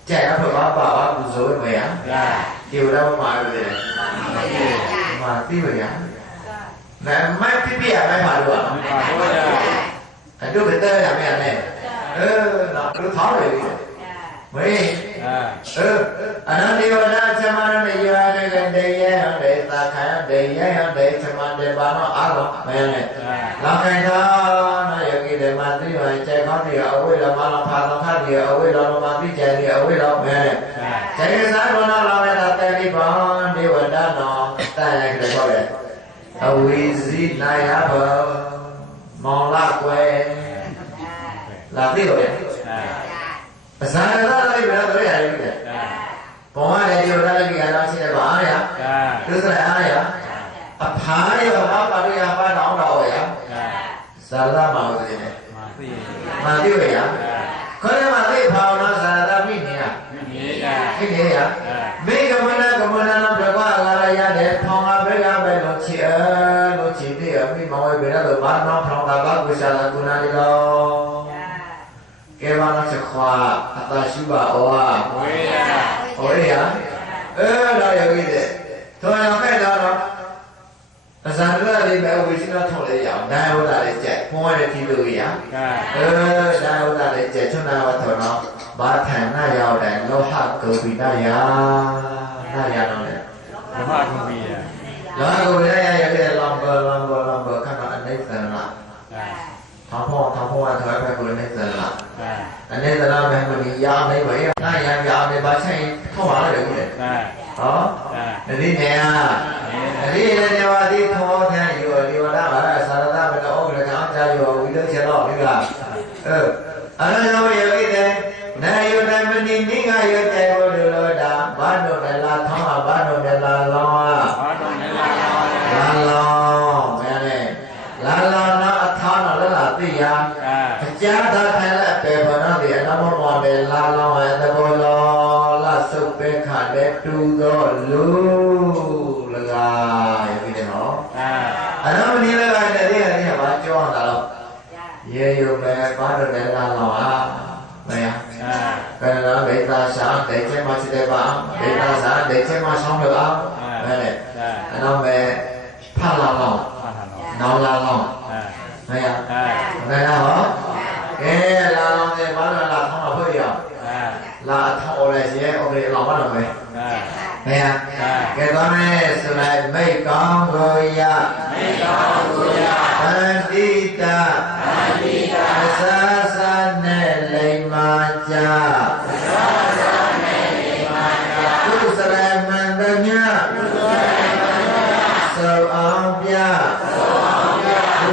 chạy nó phải bảo cũng rồi mày á chiều đâu mà rồi mà tí vậy á này mai pipi à mai mà được anh đưa về tơi làm gì này nó khó rồi mấy anh nói điều đó cho mà nó đi ra đây gần đây để ta khai để cho mà để bà nó ăn rồi mày này nó khai đó nó giờ kia để mà tí mà chạy khó thì ở quê là mà nó phá nó khác thì ở quê là mà tí chạy thì ở quê là mày này chạy cái sáng của nó là ta tay đi bỏ đi vào đó nó tay này cái coi đấy ở quê gì này á bờ mong lạc quê là tí rồi sáng đó lấy về đó tới này vậy còn ai điều đó là cái đó xin bảo này á thứ là ai á phá đi và phá đi phá đóng đầu vậy á sao ra màu gì này mà tiêu vậy á có lẽ mà cái phao nó ra biết nhỉ cái gì vậy mấy cái món nó phải qua là ya để phong á mấy cái bên nó chỉ đi ở mấy mồi bên đó rồi bán nó phong là bán cái sao là cũng ăn đi đâu cái mà nó sẽ khoa ta sư bà oa ôi à đó là cái gì thôi nó cái đó nó sáng nữa đi mẹ ơi xin nó thôi để dạo nay hôm nay để chạy mua để thì được gì á nay hôm nay để chạy chỗ nào thôi nó ba tháng nay giàu đèn lâu hạt cờ bị nay nó này nó hoa không bị à nó cô đây cái làm bờ các bạn đấy giờ là thằngพ่อถอยไปคนนี้เสร็จละอันนี้จะเราเป็นคนยาวไม่ไหวน่ายาวในบ้านใช่เข้ามาเลยคุณอ๋ออันนี้เนี่ยอันนี้เนี่ยว่าที่ท้อแท้อยู่ที่ว่าได้มาสารตาเป็นองค์เลยครับจะอยู่วิธีเชื่อหลอกนี่ล่ะอันนั้นเราอย่างนี้เนี่ยนายอยู่ในเมื နီနိငါယောကြိုင်ဖို့လိုတာဘာတို့လည်းလာထောင်းဘာတို့လည်းလာလောင်းဘာတို့လည်းလာလောင်းမင်းလည်းလာလောင်းတော့အထောင်းတော့လည်းလာသိရအကြမ်းသာထိုင်လက်ပဲဘောနော်ဒီအနမောမောလည်းလာလောင်းရဲ့သဘောလောလာစုပ်ပဲခါတဲ့တူသောလူလကားရပြီနော်အနမနီလည်းကတည်းကဘာကြောတာလို့ရေရုံပဲဘာတို့လည်းလာလောင်းဟာမရကဲတော့ဒေတာရှာဒေချေမရှိတဲ့ပါဒေတာရှာဒေချေမဆောင်လို့အောင်ဟဲ့အဲ့တော့ပဲဖတ်လာတော့နောင်လာတော့မရဟဲ့ဟောကဲလာတော့ဒီဘာလို့လာထောင်းတော့ဖို့ရလာထောင်းလဲရှင်โอเคလောပါတော့မယ်မရကဲတော့မယ်ဆိုလိုက်မိတ်ကောင်းကိုရမိတ်ကောင်းကိုရအန္တိတာအစာစာနဲ့လိမ္မာကြကုသလမန္တညသောအောင်ပြ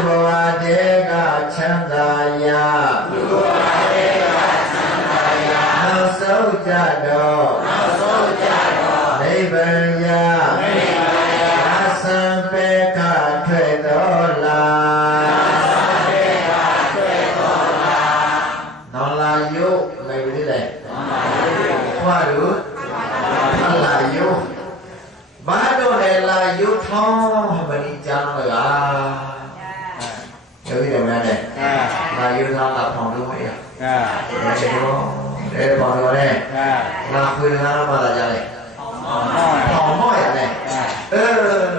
ဘုရားတေကချမ်းသာရာနောက်ဆုံးကြတော့နိဗ္ဗာန်ရာအစံပေကထွက်တော်လာနောင်လာယုမေဝိလေခွာလူလာယုဘာတော့လေလာယုထောင်းမဏိကျမ်းလကားယောဂီတော်များနဲ့လာယုထောင်းလာထောင်းလို့မရအဲဒီတော့အဲ့ဘာလို့လဲလာခွေလာမှလာကြတယ်ထောင်းမောရလေ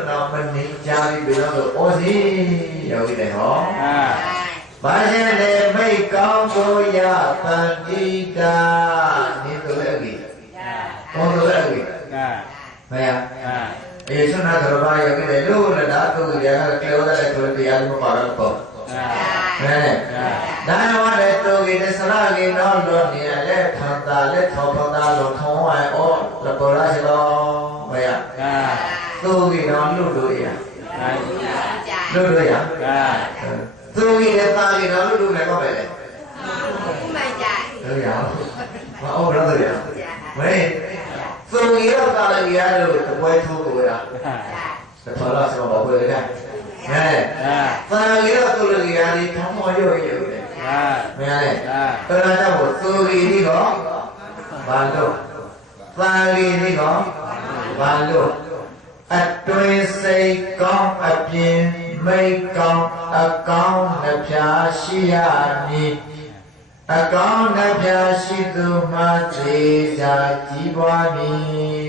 တော့မဏိကျမ်းပြီးတော့ဩစီယောဂီတွေဟောဘာရှင်လေမိတ်ကောင်းကိုရပန္တိတာဒီလိုလေကြီးဘုံလိုလေကြီးမရအေးဆွမ်းနာတော်ဘာယောဂီလေလို့လည်းဒါသူရကကြောတဲ့သူတရားမပါတော့ပေါ့ဒါဝရတူကြီးတဲ့စရာကြီးတော့လို့နေလေဖန်တာလေထောဖန်တာလို့ခေါင်းဝိုင်ဩလပေါ်လာစတော့မရသူကြီးတော့လို့ရလို့ရသူကြီးတဲ့သားကြီးတော့လို့လည်းတော့ပဲလေမှန်ကြဟုတ်ရမအောင်တော့ရမဲသူကြီးတော့သားကြီးရလို့တပွဲထိုးကိုရတော်လာစမဘောပဲလေဟဲ့သားကြီးတော့သူကြီးရည်ထောင်းမောရွရွလေမဲလေတော်လာတော့သူကြီးဒီတော့ဘာလို့သားကြီးဒီတော့ဘာလို့အတွင်စိတ်ကောင်းအပြင်မိတ်ကောင်းအကောင်းနှဖျားရှိရမည်အကောင်းနှဖျားရှိသူမှသေစာကြီးပွားမည်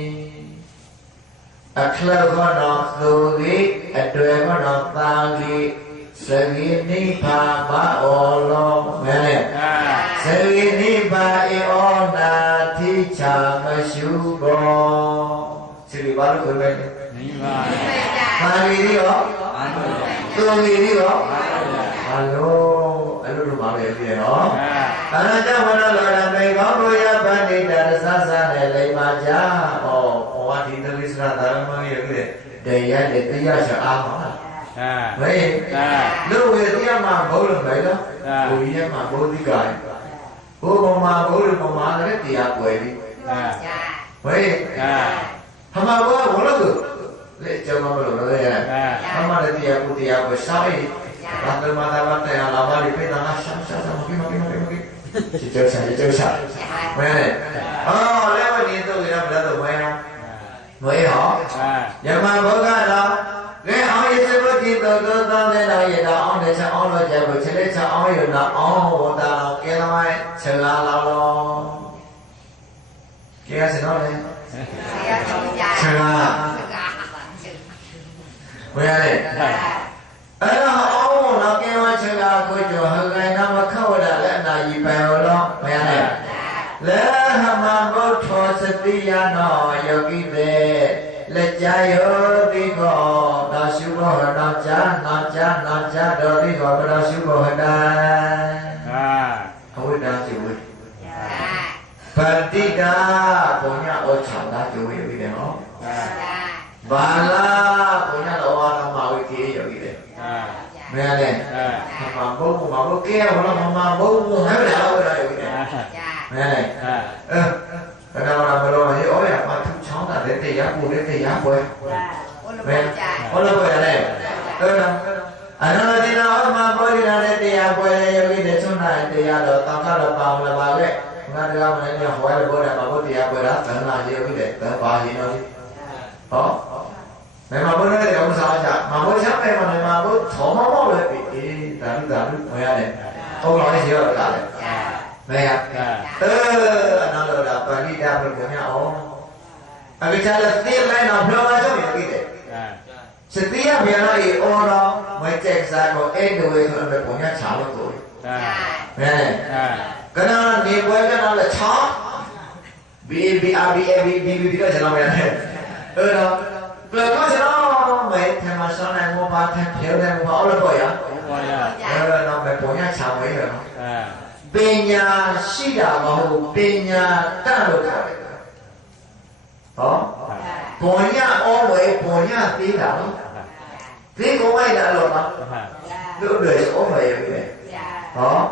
အခလကောနောသူသည်အတွေ့ကောနောသာကြီးစဂိနိဗ္ဗာန်မအောလောမဲစဂိနိဗ္ဗာန်ဩနာတိချာမရှိဘောစီရီဘာလို့ခေါ်လဲနိဗ္ဗာန်ပါဠိရောသူကြီးရောဘာလို့အဲ့လိုပါပဲပြေနော်အရဟတဝရလောရမေကောကိုရပန္တိတရသသနဲ့လိမ္မာကြဩဘဝဒီသလိစရဓမ္မရဲ့တရားနဲ့တရားချအားပါဘယ်လူဝေတရားမှာဘုလို့ပဲနော်ဘုရားမှာဘုဒ္ဓိကဘုဘောမှာဘုလို့ဘောမှာလည်းတရားပွဲပြီဘယ်ဟမဘောဘလို့လေကျောင်းမလို့လည်းရဟမလည်းတရားကိုတရားကိုရှားဘာတမတာဘာတရားလာပါလိပိနာရှာမကိကျောင်းရှာဝဲအော်လည်းဝနေတော့ရမလားတော့ဝဲနော်ဝဲဟောယမဘောကတော့လေအောင်ရစဘတိတော်တော်တောင်းတဲ့တော့ရတော့အောင်တဲ့ချက်အောင်လို့ကြဖို့ချက်လက်ချက်အောင်ရတော့အောင်ဝတ်တာတော့ကဲသမိုင်းချက်လာတော့ကဲရစတော့လေချက်လာဘယ်ရလဲအဲ့တော့အောင်းတော့ကဲဝချက်ကကိုကျော်ဟန်ကိုင်းနာမခဝဒလည်းအနာကြီးပဲလို့ဘယ်ရလဲလေဟမဘုထောစတိယနောယောဂိပေလက်ကြယောတိကောနာရှုဘောဟနာဇာနာဇာတော်တိကောနာရှုဘောဟနာအဝိဒါရှိဝိပတိတာပုညဩချာတာကျိုးရပြီတယ်နော်ဘာလာပုညတော်ဝါမဝိကေယောဂီတယ်မဲလေမဘုံကဲဘောမဘုံဟဲ့လားယောဂီတယ် này cái nào là mà lo thì ôi à mà thu cháu là đến tiền giá buồn đến tiền giá quên mẹ có lâu rồi này nó thì nó mà bơi đi ra đến tiền giá quên đi để xuống này tiền giá được tao khá là bao là bao đấy nó đưa mà nó hỏi là bơi này mà bơi tiền giá quên đó tưởng là gì cái để tưởng bao gì nó đi đó này mà bơi này thì không sao chả mà bơi sáng này mà bơi thổ máu máu rồi thì đã mẹ này không nói gì rồi cả này nó lừa đảo và đi đạp được của nhau cái cha là tiền này nó đâu ai cho mình cái đấy sự tiếc vì nó đi ô đó mới chạy ra có em đuổi rồi được của nhau cháu được rồi này cái nó đi quay cái nó là chó bị cái gì nó vậy này đó rồi có gì nó mày thằng mà sau này mua ba thằng thiếu thằng mua áo là bồi à nó mày của nhau cháu mấy rồi bên nhà sĩ đạo mà hồ bên nhà ta được đó của nhà ô vậy của nhà tí đạo tí có mấy đã rồi mà cứ để số vậy vậy đó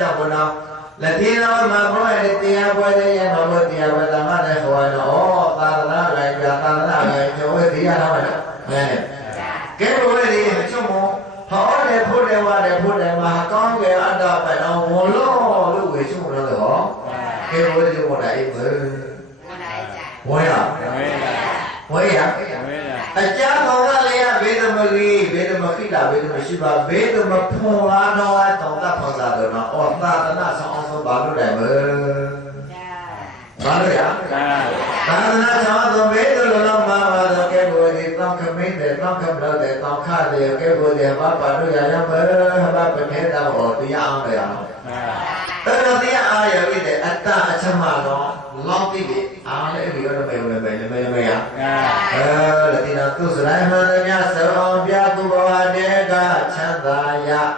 chào cô nào là tí nào mà nói là tí nào quay đây mà nói tí nào quay ta mà đây hỏi nó ta lại chỗ tí nào này cái rồi thì chung một họ để phút đây mà có cái ăn đó phải đâu mua lô lúc về chung nó được cái rồi thì một đại mua à anh cha không ra liền về đâu mà khi nào về đâu mà xí ba về đâu mà phô ăn nó ăn tao ta phô ra rồi nó ổn ta nó sao sao bán nó đẹp bán được à ta nó sao tôi về đâu là mà cái rồi thì tao không biết để tao không đâu để tao khai thì cái rồi thì ba nó giờ nó mới ba phải thế tao ở tí ăn rồi à tới đó tí ai vậy cái để anh ta chăm mà nó lo cái gì ai lấy gì đó mày à là thì nó tu sửa lại hơn nha sợ ông bia tu bảo để cả chăn ta ya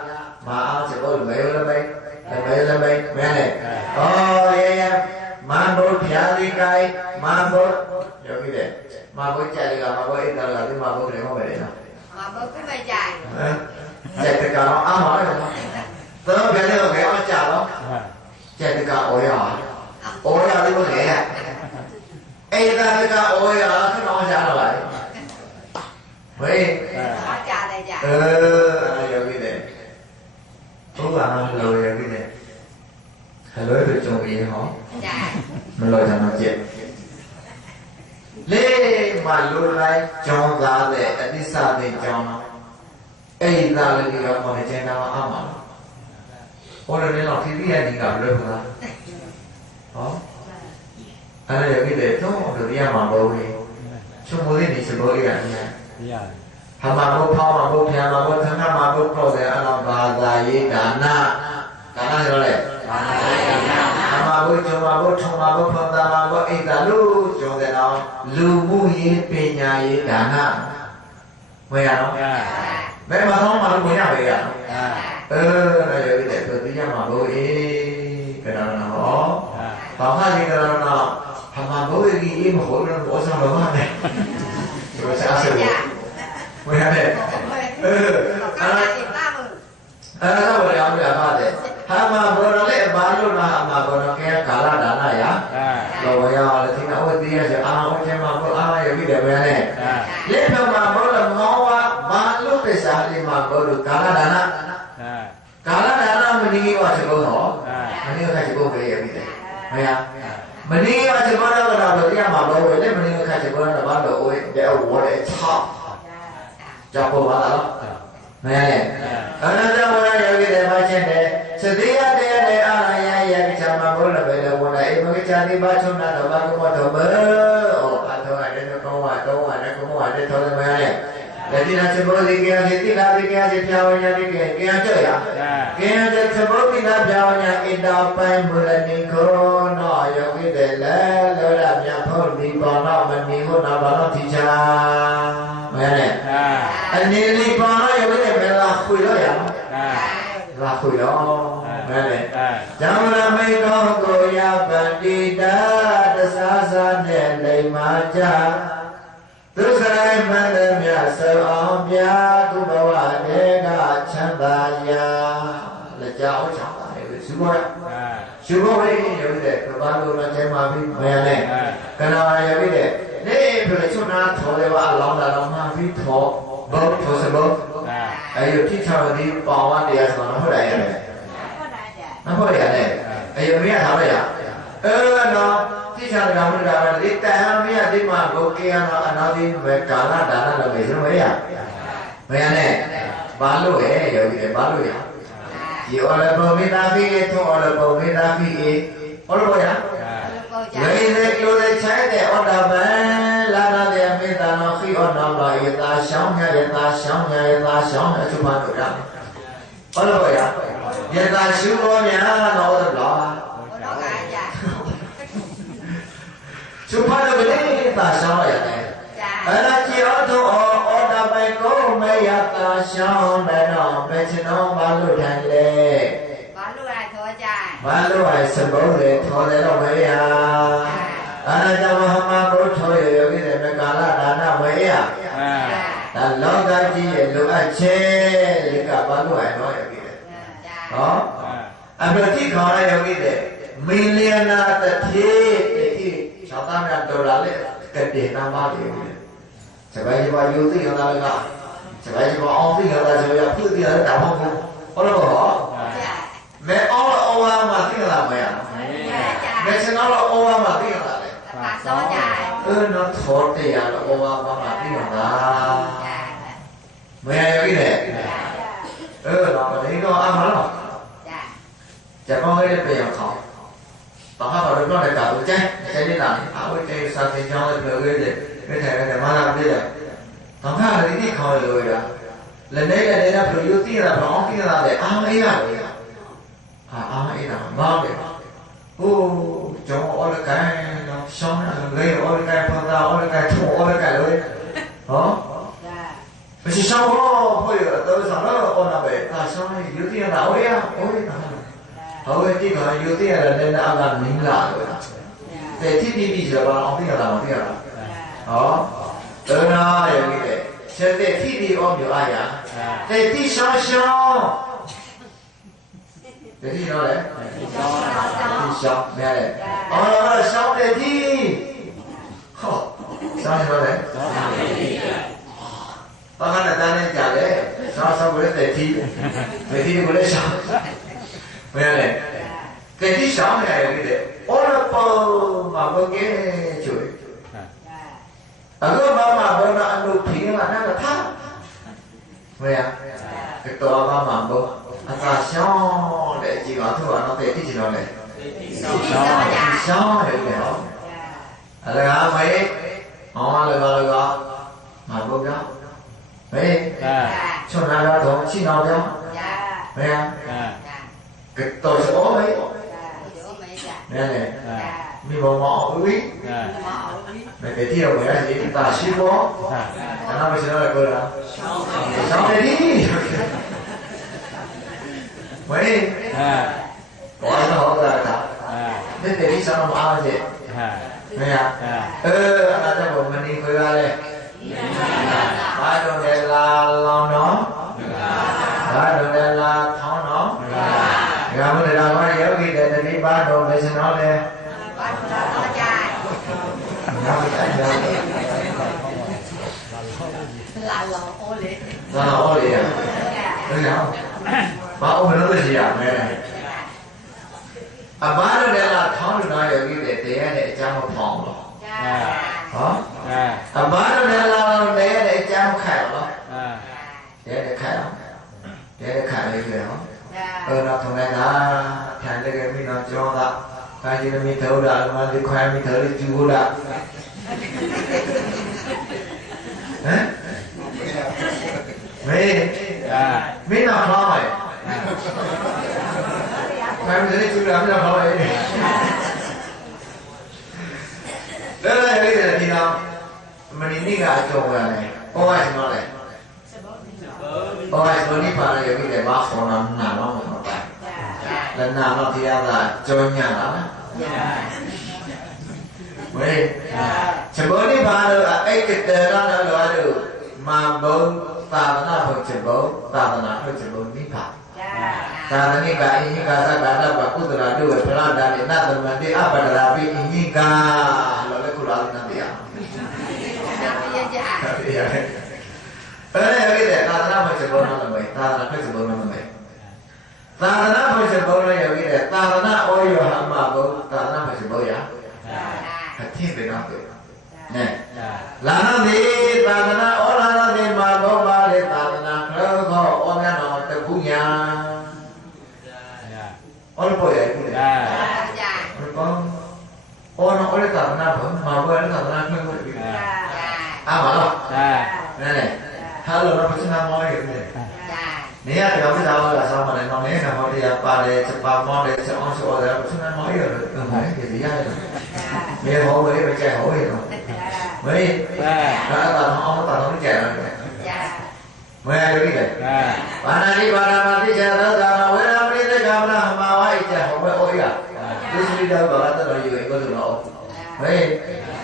mà ăn sẽ có mày mẹ này mà bố phía đi cái mà bố giờ cái để mà bố chạy đi cả mà bố ít là cái mà bố để không phải để nào mà bố cứ phải chạy chạy từ cả nó ăn hỏi rồi tớ bé này bé nó chả đó chạy từ cả ôi à đi bố để ê ta từ cả ôi à cái nó chả là vậy vậy nó chạy đây chạy giờ cái để tú là nó lười giờ cái để hay lối được chồng ý hả mình lôi thằng nó chết lê mà lôi lại chọn ra để đi xa để chọn nó ấy ra là đi gặp con trên nào ăn mà ôi là nên là khi đi ăn thì gặp được không đó anh ấy cái để thôi được đi ăn mà bầu thì chung với đi sẽ bầu đi ăn nha hàm mà bầu phao mà bầu phèo mà bầu thắng mà bầu pro để ăn làm bà già gì cả na rồi đấy mà bố chung mà bố phong ta mà bố ấy ta lu chung thế nào lu mu yi pe nhà yi cả na mày à nó mẹ mà không mà lu nhà vậy à là giờ cái để tôi đi ra mà bố ấy cái đó là nó còn hai cái đó là mà bố ấy cái mà khổ nó bố sao đó này rồi sao xử mày à này nó bảo làm gì mà đấy mà bố nó lại bán luôn mà bố nó kia cả là đá này á rồi bây giờ là thì nó ôi tia rồi ôi chứ mà bố ai cái đẹp này lên đâu mà bố là ngó quá bán lúc thì sao thì mà bố được cả là đá mình đi qua chỉ bố nó mình đi qua chỉ bố về vậy đấy hay à mình đi qua chỉ bố đâu là đầu tiên mà bố về đấy mình đi qua chỉ bố là bán đồ ôi để ủa để cho cô bán đó này ở nơi đâu ra vậy để mà trên đây sự tiếc để ai cái cha mà bố là về đâu mà này mà cái cha đi ba chục năm rồi ba cũng một thầu bớ anh thôi đây nó có ngoài đây có ngoài đây thôi mà này để đi ra chơi bố đi kia thì đi ra đi kia thì theo nhà đi kia chơi à kia chơi bố đi ra theo nhà in đào bay mưa lên đi cô nói giờ cái để lẽ lỡ làm nhà thôi đi còn nó mình đi hôm nào đó thì cha mẹ này anh đi còn nó giờ cái để là khui đó vậy là khui đó mẹ này chẳng là mấy con cô ya bạn đi đã xa xa nè lấy mà cha tu sai mà đem nhà sơ ông ya tu bảo để đã chăn ta ya là cháu cháu này với chú ရှုဖို့ရင်းရုပ်တဲ့ဘာလို့လဲကျမပြီးမရနဲ့ကနာရပြီးတဲ့နေပြည့်စုံနာထော်တယ်ပါလောင်းတာတော့မှပြီးထော်ဘုတ်ထော်စဘုတ်အဲ့ဒီတိချာဒီပေါဝတ်တရားဆိုတော့ဟုတ်တယ်ရတယ်ဟုတ်ရတယ်အဲ့ဒီမရထားလိုက်ရနော်တိချာကမလို့တာလေတန်မရဒီမှာဘုကေယနာအနာဒီပဲကာလဒါနလုပ်နေစမရမရနဲ့ဘာလို့လဲယောဂီဘာလို့ရဒီအော်လဘမေတာဘီထောအော်လဘမေတာဘီအော်လဘောရလေလေကလိုလေချိုင်းတဲ့အော်ဒါဘန်လာလာတဲ့မေတာနော်ခိအော်နော်လာရတာရှောင်းရရတာရှောင်းရရတာရှောင်းရချုမတို့ရအော်လဘောရရတာရှုဘောများနော်တော့လားชุภาพเป็นตาช่างရတယ်အဲ့ဒါကြည်အောင်တော့အော်တာပိုင်ကိုမရတာရှောင်းတယ်တော့မချင်တော့ဘာလို့ထိုင်လဲဘာလို့လဲထောကြဘာလို့လဲစဘုံးလေထောတယ်တော့မရအဲ့ဒါကြောင့်မဟာဘုထောရယောဂီတွေကာလဒါနမရဒါလောကကြီးရဲ့လိုအပ်ချက်လကဘာလို့လဲတော့ယောဂီတွေဟောအပတိခေါ်ရယောဂီတွေမီလီယနာတတိชาวบ้านกันตัวละเลยกระเด็นน้ำมาเลยสบายสบายอยู่ที่เราเลยก็สบายสบายเอาที่เราจะ要พูดที่เราด่าห้องกูเพราะเราบอกแม่เอาเราเอามาที่เราไม่อ่ะแม่ฉันเอาเราเอามาที่เราเลยน้องทอดเนี่ยเราเอามาที่เราไม่อะไรนี่แหละเราวันนี้ก็เอามาแล้วจะมองให้เป็นอย่างเขาต่อให้เราเรื่องอะไรต่างๆใช่ไหมล่ะเอาไว้ใจสาธิตย้อนเลยเลยไม่แทนแต่มาแล้วนี่แหละต่อให้เราที่เขาเลยอ่ะแล้วเนี่ยนะพออยู่ที่เราร้องที่เราเลยอ้าวไอ้น่ะอ้าวไอ้น่ะบ้าเลยโอ้จงเอาเลยกันช่องเลยเอาเลยกันพอเราเอาเลยกันถูกเอาเลยกันเลยฮะไม่ใช่ช่องพ่อพ่ออยู่ตัวสองแล้วเอาหน้าไปช่องอยู่ที่เราเลยอ่ะโอ้ย好个地方有点人那阿拉明啦，在天地地上吧，我听了，我听了，哦，对啦，有个的，现在天地我有爱呀，在地上上，在地上嘞，地上咩嘞？哦，上在地，好，上什么嘞？我看到咱那家嘞，上不是在地，在地不来上。没有嘞，给你上面有个的，我那包马包给就，那个妈妈包那安路平了那个他，没有，给多妈妈包，他想的几个头啊，那在地上嘞，想有个哦，那个没，那个马包标，没，从那个从去哪标，没有。cái tôi sẽ ốm ấy nè nè mi bò mò ui mày cái thiêu mày là gì ta xí bó cái nào mày sẽ nói là cơ là sao đây đi mày có ai nó hỏi là thật thế thì đi sao nó ăn gì mày à là cho bọn mình đi khơi ra đây ba đồ này là lòng nó ba đồ này là tháo nó Gà mới được đâu, có dấu ghi để đi ba đồ để xin nó lên. Ba đồ nó chạy. Nó mới chạy ra. Là lò ô lì. Là lò ô lì à? Đúng không? Ba ô mình nói cái gì à? Mẹ này. Ba đồ này là tháo được nói dấu ghi để cho một phòng rồi. Hả? Ba đồ này là để cho một khải rồi. Để khải không? Để khải là gì không? Nó thằng này là thành cái mình nó cho đó cái gì mình thấu đã mà đi khoe mình thấu đi chú đã mình nào khó vậy khoe mình thấu đi chú đã mình nào khó vậy đó là cái gì thì nào mình đi gà trộn này có ai nói này Ôi, tôi đi vào đây cái bác phổ nó nằm nó một bài lần nào nó thì là cho nhà đó vậy chỉ bố đi vào được ấy cái tờ đó nó nói được mà bố ta nó phải chỉ bố ta nó phải chỉ bố đi vào သာသနိကာအင်္ဂိကာသကာတပကုသရာတို့ဖလားဒါနိနသမတိအပဒရာပိအင်္ဂိကာလောလည်းခုလာနေတယ် နာမည်ကြ အဲ့ဒါသာသနာ့ဘုရားဘောနာမည်သာသနာ့ဘုရားဘောနာမည်သာသနာ့ဘုရားဘောနာယောဂီတဲ့သာသနာ့ဩယောဟမဘုသာသနာ့ဘုရားဘောရအထင်ပဲနော်နဲလာနာတိသာသနာဩလာနာတိမာဘောပါလေသာသနာလောကောဩမြတ်တော်တခုညာဩလပေါ်ရည်ကိုလေဘောဩနောဩလေသာသနာဘုမာဘောလေသာသနာခွင့်ကိုပြီအာမလားနဲဟာလို့တော့ပစ္စနာမောရည်နေနေရတယ်ဘာဖြစ်တာလဲဆောင်းမလဲတော့နေကဟောတရားပါတယ်စပါမောတယ်စအောင်ဆောတယ်ပစ္စနာမောရည်လို့ဟုတ်ပါရဲ့ဒီရတယ်မြေဟောဝေးပဲကြိုက်ဟောရည်တော့မင်းဒါတော့အောင်တော့ကြိုက်ရတယ်မင်းရည်လေဘာနာတိဘာနာမတိချာသောသာဝေရပရိသေကမနာမဝိကြဟောဝေဩရသစ္စရိတောဘာသာတော်ယူကိုတော့မင်း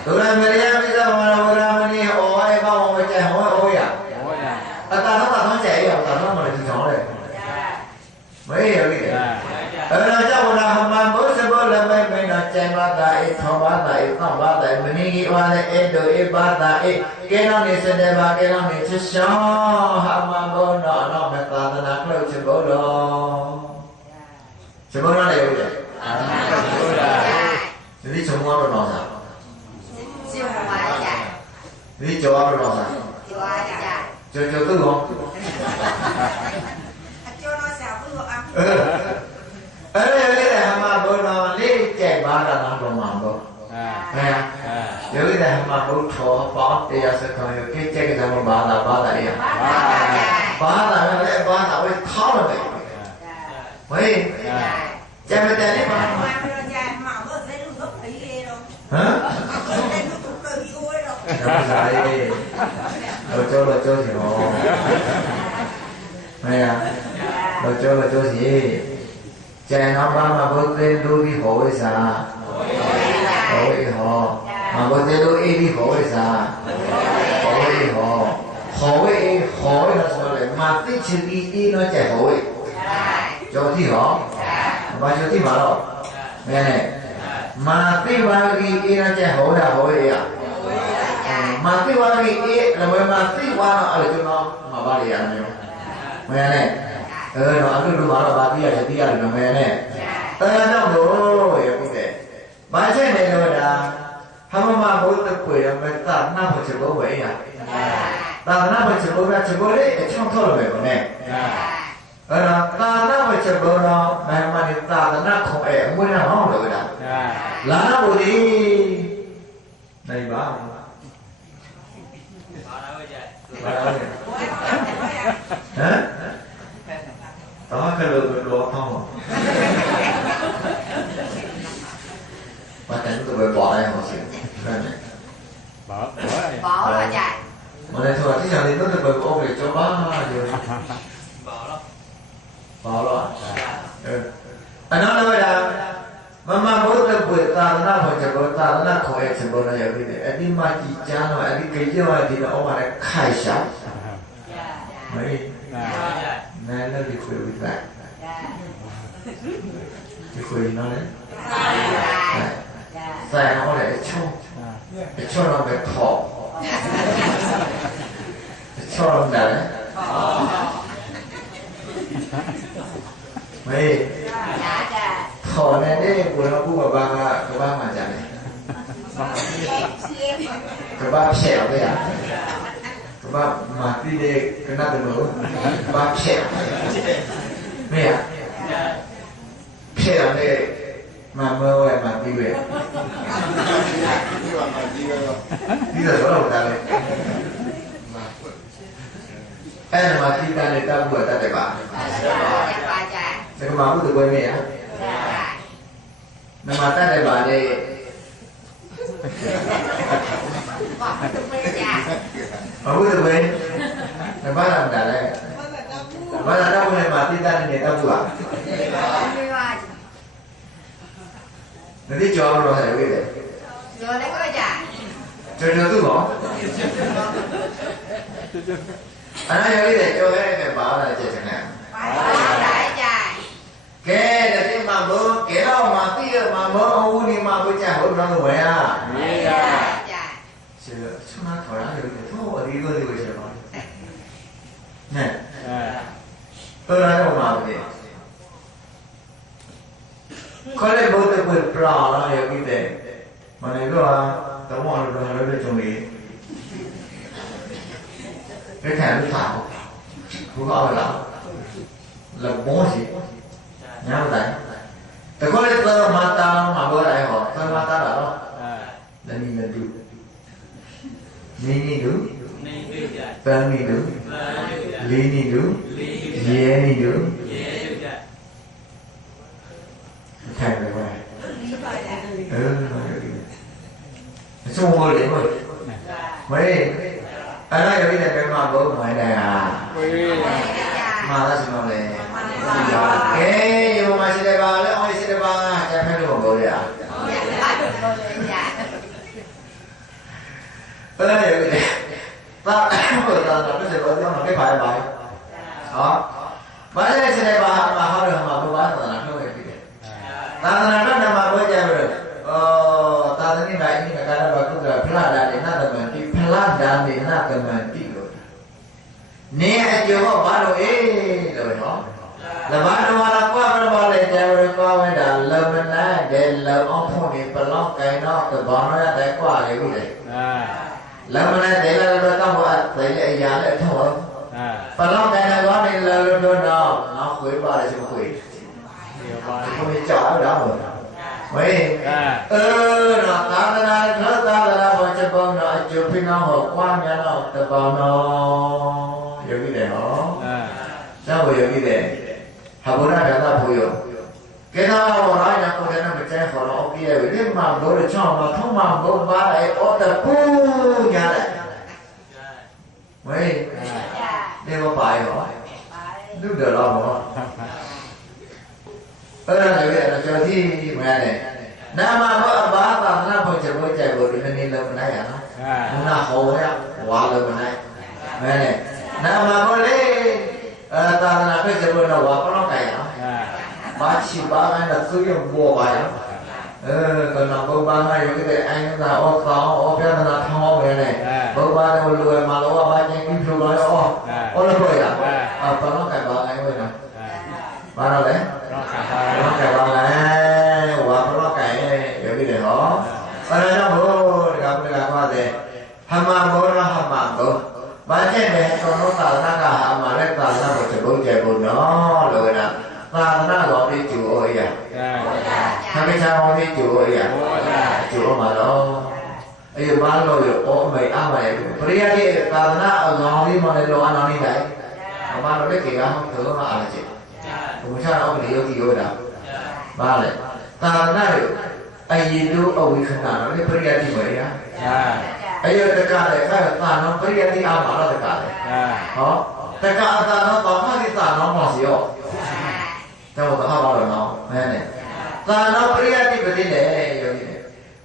ဒုရမေရိယပိသဝရဝရမဏိဩဝေဘောဝကြဟောဩရအတာတော့တော့ကြိုက်ရအောင်တော့မလို့ဒီကြောင်းလေမင်းရည်လေအဲ့ဒါကြောင့်လားဟမဘုဇဘောလမိတ်မိန်တော့ကျန်ပါတာဧထောပါတာဧသောပါတာမဏိကြီးဝါတဲ့ဧတုဧပါတာဧကဲတော့နေစတဲ့ပါကဲတော့နေချစ်ရှောဟမဘောတော့တော့မသာသနာပြုချဘောတော့ချဘောတော့လေဟုတ်တယ်ဒီချဘောတော့တော့စားဒီကြောတော့တော့စားကျော်သူ့ရောအဲ့ဒါလေဟမဘောတော့လေးကျက်ပါတာတော့မှာပေါ့ယောဂီတဲ့ဟမဘုထောပေါ့တရားစကောယောကိကျက်ကကြမှာဘာသာရဘာသာလည်းဘာသာဝေထောင်းတယ်ဝေးကျမ်းတဲ့လေးပါဟမ်ဒါစားရေးတော့ကြောစီဟောမရတော့ကြောစီကျန်တော့ဘာမှဘုသေလူပြီးဟောဝိစာဟောဝိဟောမဘုသေလူအေးပြီးဟောဝိစာဟောဝိဟောလို့ဆိုလေမသိချင်ပြီးအေးတော့ကျဟောဝိကြောတိဟောဘာကြောတိမှာတော့မဲမသိပါကြီးအေးတော့ကျဟောတာဟောဝိရမသိပါကြီးအေးလည်းမသိပါတော့အဲ့ကျွန်တော်မပါရရမျိုးမဲနဲ့တော့အခုလိုမှာတော့ဗာတိရတယ်တိရတယ်မမဲနဲ့တရားတော့လို့ရပြီတဲ့ဘာချက်နေလို့ဒါဟမမဘုဒ္ဓကိုရမတာနာဘချဘောဝေးရသာနာဘချဘောကချဘောလေးအချောင်းထောက်လို့ပဲနဲ့အဲ့ဒါသာနာဘချဘောတော့မမနိသာနာခေါ်အမွေးနာဟောင်းလို့ဒါလာနာဘုဒီနိုင်ပါဘာလို့ကြဟမ်တော့ကလေးတော့ထောင်းဘာတန်းတော့ပဲပေါ်လာအောင်စီနဲ့ဘာဘောကြမလဲဆိုတော့တိကျလေးတော့ပဲအောက်လေကြောပါရောဘာလို့အနောက်လည်းမမဘုဒ္ဓဘုသာသနာဘုရားဘုသာသနာခေါ်ရဲ့စဘောနဲ့ရောက်နေတယ်အဒီမကြီးကျမ်းတော့အဒီကြေကျော်အဒီတော့အောက်မှာခိုင်ရှာမေးနာလည်းဒီခွေဝိသားဒီခွေနော်လေဆိုင်ဟောလေချုံတော့ပဲထောက်ချုံတော့တယ်မေးထော်နေတဲ့ကိုယ်ကဘာမှမကြတယ်ကဘာဖြဲပဲကဘာမာတိတဲ့ကနတ်တို့ဘာဖြဲမေးဖြဲတယ်မမဝဲမတိပဲဒီတော့တော့တယ်အဲ့မှာတိတနဲ့တပ်ဖို့တတ်တယ်ပါစကမဘုဒ္ဓဘုရားမေးရနမတတ်တယ်ပါလေဘုဒ္ဓဘုရားနဘာလာတာလဲဘာလာတော့ဝင်မှာတိတနဲ့တပ်ဖို့ပါနတိကျော်တော့ဟဲ့ဝေးတယ်ကျော်လည်းก็ကြကျော်သူ့ဘောအဲ့ဒါရည်တယ်ကျော်ရဲနဲ့ပါလာချက်ချင်တယ်ပါလာကြ ကဲတည်းမှာဘုကဲတော့မှာတိရမှာဘုအဝဒီမှာဘုကြာဘုတော့ဝယ်ရ မေးရ dạ ကျေချွန်းထော်ရတယ်တော့အဒီလိုလေးဝယ်ချင်ပါနဲ့ အဲ တော်ရတော့မှာပဲခေါ်လေဘုတဲ့ဘုပရာလာရပြီးတဲ့မနေ့ကတော့တော့လည်းကြုံနေcái thằng nó thảo của con là bố gì nhau đấyแต่ก็เลยเติมมาตามมาเบอร์ไหนหรอเติมมาตามเหรอแล้วนี่มันดูนี่ดูเติมนี่ดูลีนี่ดูเย่นี่ดูใช่ไหมวะสู้มือเลยมั้ยไม่အဲ့ဒါရုပ်ရည်တဲ့မှာဘုံမိုင်းတယ်ဟာ ဝေးရ မှာလားစမောလေကဲဒီမှာရှိတယ်ပါလေအော်ရှိတယ်ပါကျန်ဖက်လို့ဘုံရ dạ phải được rồi dạ အဲ့ဒါရုပ်ရည်တာဘုရားတော့ပြည့်စုံတော့ไม่ไปဟောဘာလဲရှိတယ်ပါမှာဟောတယ်မှာဘုရားသာနာထုတ်ခဲ့ပြီသာသနာ့ဓမ္မဘုရားပြောသာသနိတိုင်းဒီကကာရဘကုသဖလားဒါနေနာသမန်တိဖလားဒါနေနာသမန်တိလို့နေအကျော်ဘာလို့အေးလို့ဟောလဘာတော်လာကွာဘယ်လေကျော်ကွာဝဲတာလမနာတဲ့လောအောင်ဖို့ဒီပလောင်းကိုင်းတော့တဘောရတဲ့ကွာလေဘူးလေလမနာတဲ့လောတော့ဘာသိအရာလဲထောပလောင်းကိုင်းတော့နေလောတော့တော့ငါခွေးပါလေဆိုခွေးဒီပါကိုကြောက်တော့ဝေးတော့သာသနာ့သောသာသနာ့ဘောချက်ပေါင်းတော့အကျိုးဖိနောဟောကွာများတော့တပေါင်းတော့ယောဂီတယ်ဟောသောက်ယောဂီတယ်ဟာဘောရဒါသာဖို့ယောကဲတော့ဘောရညာကိုလည်းမကျဲခေါ်တော့အပြည့်ပဲဒီမှာဘိုးရချောင်းမှာထုံးမှာဘုံပါလေအော်တပူညာလေဝေးဒီဘောပါရောလူတော်တော့ဟောအဲ့ဒါလည်းအဲ့ကျော်ကြီးမရတယ်နာမဘောအဘာသာနာဖို့ချက်ဖို့ကြိုက်ဖို့ဒီနေ့လုံးမနိုင်ရနော်နာဟောရဝါလုံးမနိုင်မဲနဲ့နာမဘောလေသာသနာ့ချက်ဖို့တော့ဝါပလောက်ကြိုက်ရနော်ဘာချီပါမယ်တော့သူရဘောပါရကနဘုရားမယောဂီတဲ့အင်းသာဩသောဩပြဒနာထောင်းပဲနဲ့ဘုရားတော်လူဝဲမှာလောဘာချင်းပြီးပြောတော့ဩလို့ပြောရပလောက်ကြိုက်ပါနိုင်ဝဲနော်ဘာလို့လဲတော့ကဲပါလေဝါပရောကဲယောဂီတွေဟောဘာလဲတော့ဘုရားကဘုရားပါတယ်ဟမဘောရဟမဘောဘာကျက်လဲသောနောသာသနာကဟာမလဲသာသနာကိုချက်ဖို့ကြဲဖို့နော်လို့ကသာသနာတော်ပြီးကျူဩရခမိချာတော်ပြီးကျူဩရကျူဩမှာတော့အေးဘာလို့ရောဩမေအမရဲ့ပရိယတိသာသနာအကောင်လေးမလဲလောအနောင်းနေတိုင်းအမတို့လည်းကေကဟောတော့အားလည်း ဘုရားတော်ကယောဂီရောတာဘာလဲသာသနာ့ရဲ့အရင်တို့အဝိခဏတော့လေပရိယတိပဲရာအဲ့ရတကလည်းခါသာနောပရိယတိအားပါတော့တကလည်းဟောတကသာနောဘာမှဒီသာနောမရှိရောတော့ဘာပါတော့နော်မဲနဲ့သာနောပရိယတိပတိလေယောဂီ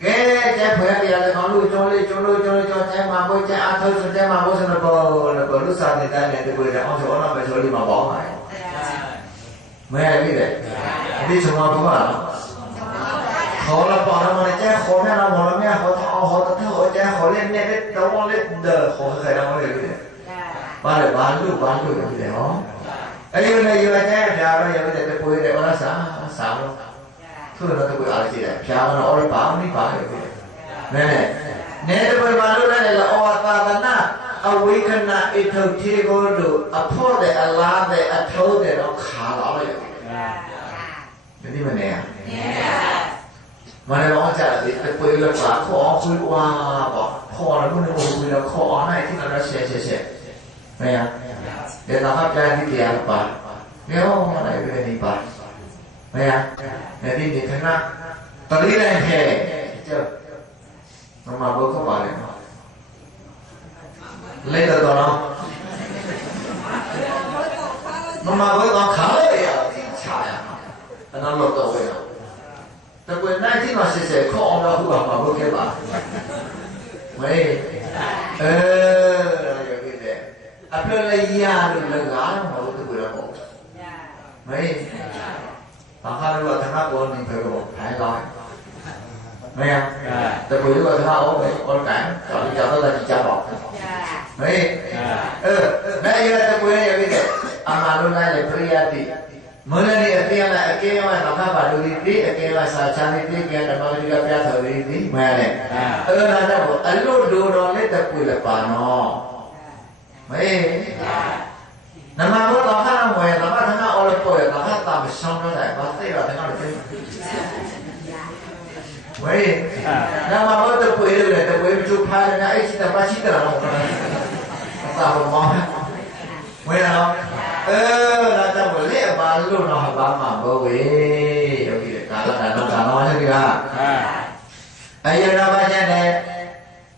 ကဲကျက်ဖွဲ့ပြရတယ်ကောင်းလို့ကျုံးကျဲမှာဘုရားအားထုတ်ကျဲမှာဘုရားဘောလူစားတဲ့တိုင်းနဲ့ဒီကိုအောင်ဆိုအောင်ပဲဆိုလိမပေါ့ပါမဲရပြီလေဒီချောမှာဘာလဲခေါ်လာပါတော့မလဲကျခေါ်နေတော့မလို့မြတ်ဟောတော့ဟောတော့ကျခေါ်lênနဲ့တော့လေခေါ်ခိုင်းတော့လေဘာလဲဘာလို့လေဟောအဲ့ဒီလေရတဲ့ဖြာတော့ရတဲ့ပွေးတယ်ဟောလားစားလို့သူ့တော့ကိုအားကြည့်တယ်ဖြာတော့အော်ဘာမပါလေမဲနဲ့တဲ့ပွေးမှာလို့လည်းအော်သာသနာအဝိခဏအထုထေကိုတို့အဖို့တဲ့အလားတဲ့အထိုးတဲ့တော့ခါလာလိုက်ဒီမနေရမနေတော့ကြာတယ်ပွေးလောက်ပါခေါ်ခွေးဝါပေါ့ခေါ်လို့လည်းဘယ်လိုခေါ်အောင်နိုင်ที่เราရှယ်မဲရတဲ့တော့ပြန်ပြီးတရားပါမျိုးမလိုက်ပဲဒီပါမဲရဒီခဏတတိလိုက်ခဲ့ကျမမဘုခပါလေလေတော့နော်မမဘုတော့ခါလေရချာရအနာလို့တော့ဝဲတကွယ်နိုင်ที่မှာစစ်စစ်ခေါ်အောင်လို့ဘာမှမဟုတ်ခဲ့ပါဝဲရခဲ့တယ်အပလလေရလို့လည်းငါမဟုတ်ဘူးကွယ်တော့မဲ khá là thằng khác con thì phải có hai loại mấy em tại vì lúc thằng ốm đấy con cản cho nó là chỉ cha bọc mấy đây là tại vì này bây giờ mà lúc này là Priyati mới lên đi kia là kia mà thằng khác bà đi tí kia là sa cha đi kia là nó đi gặp cha thở đi tí mẹ này là đâu anh lúc đồ đó lấy tại vì là bà nó mấy nằm mà có tao khác ngoài tao khác thằng nào ở tuổi tao khác tao bị xong nó lại bác sĩ là thằng nào được mấy nằm mà có tập quỷ được này tập quỷ chụp hai là ấy chỉ là ba chỉ là không tao không mong mấy nào là tao phải lấy ba luôn nó ba mà bố quỷ 여기 cả là đàn ông cả nói chứ kìa bây giờ nó ba chân này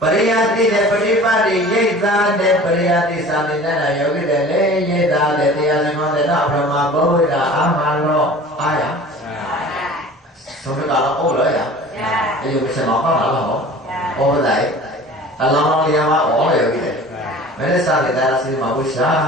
Pariyati ne paripati yeda ne pariyati samina na yogi de le yeda de tiya lima de na brahma bodha amalo aya xong cái đó ô rồi à bây giờ mình sẽ nói có nào là hổ ô vậy là lo đi mà ổ rồi yogi de mấy cái sao người ta là xin mà bút sa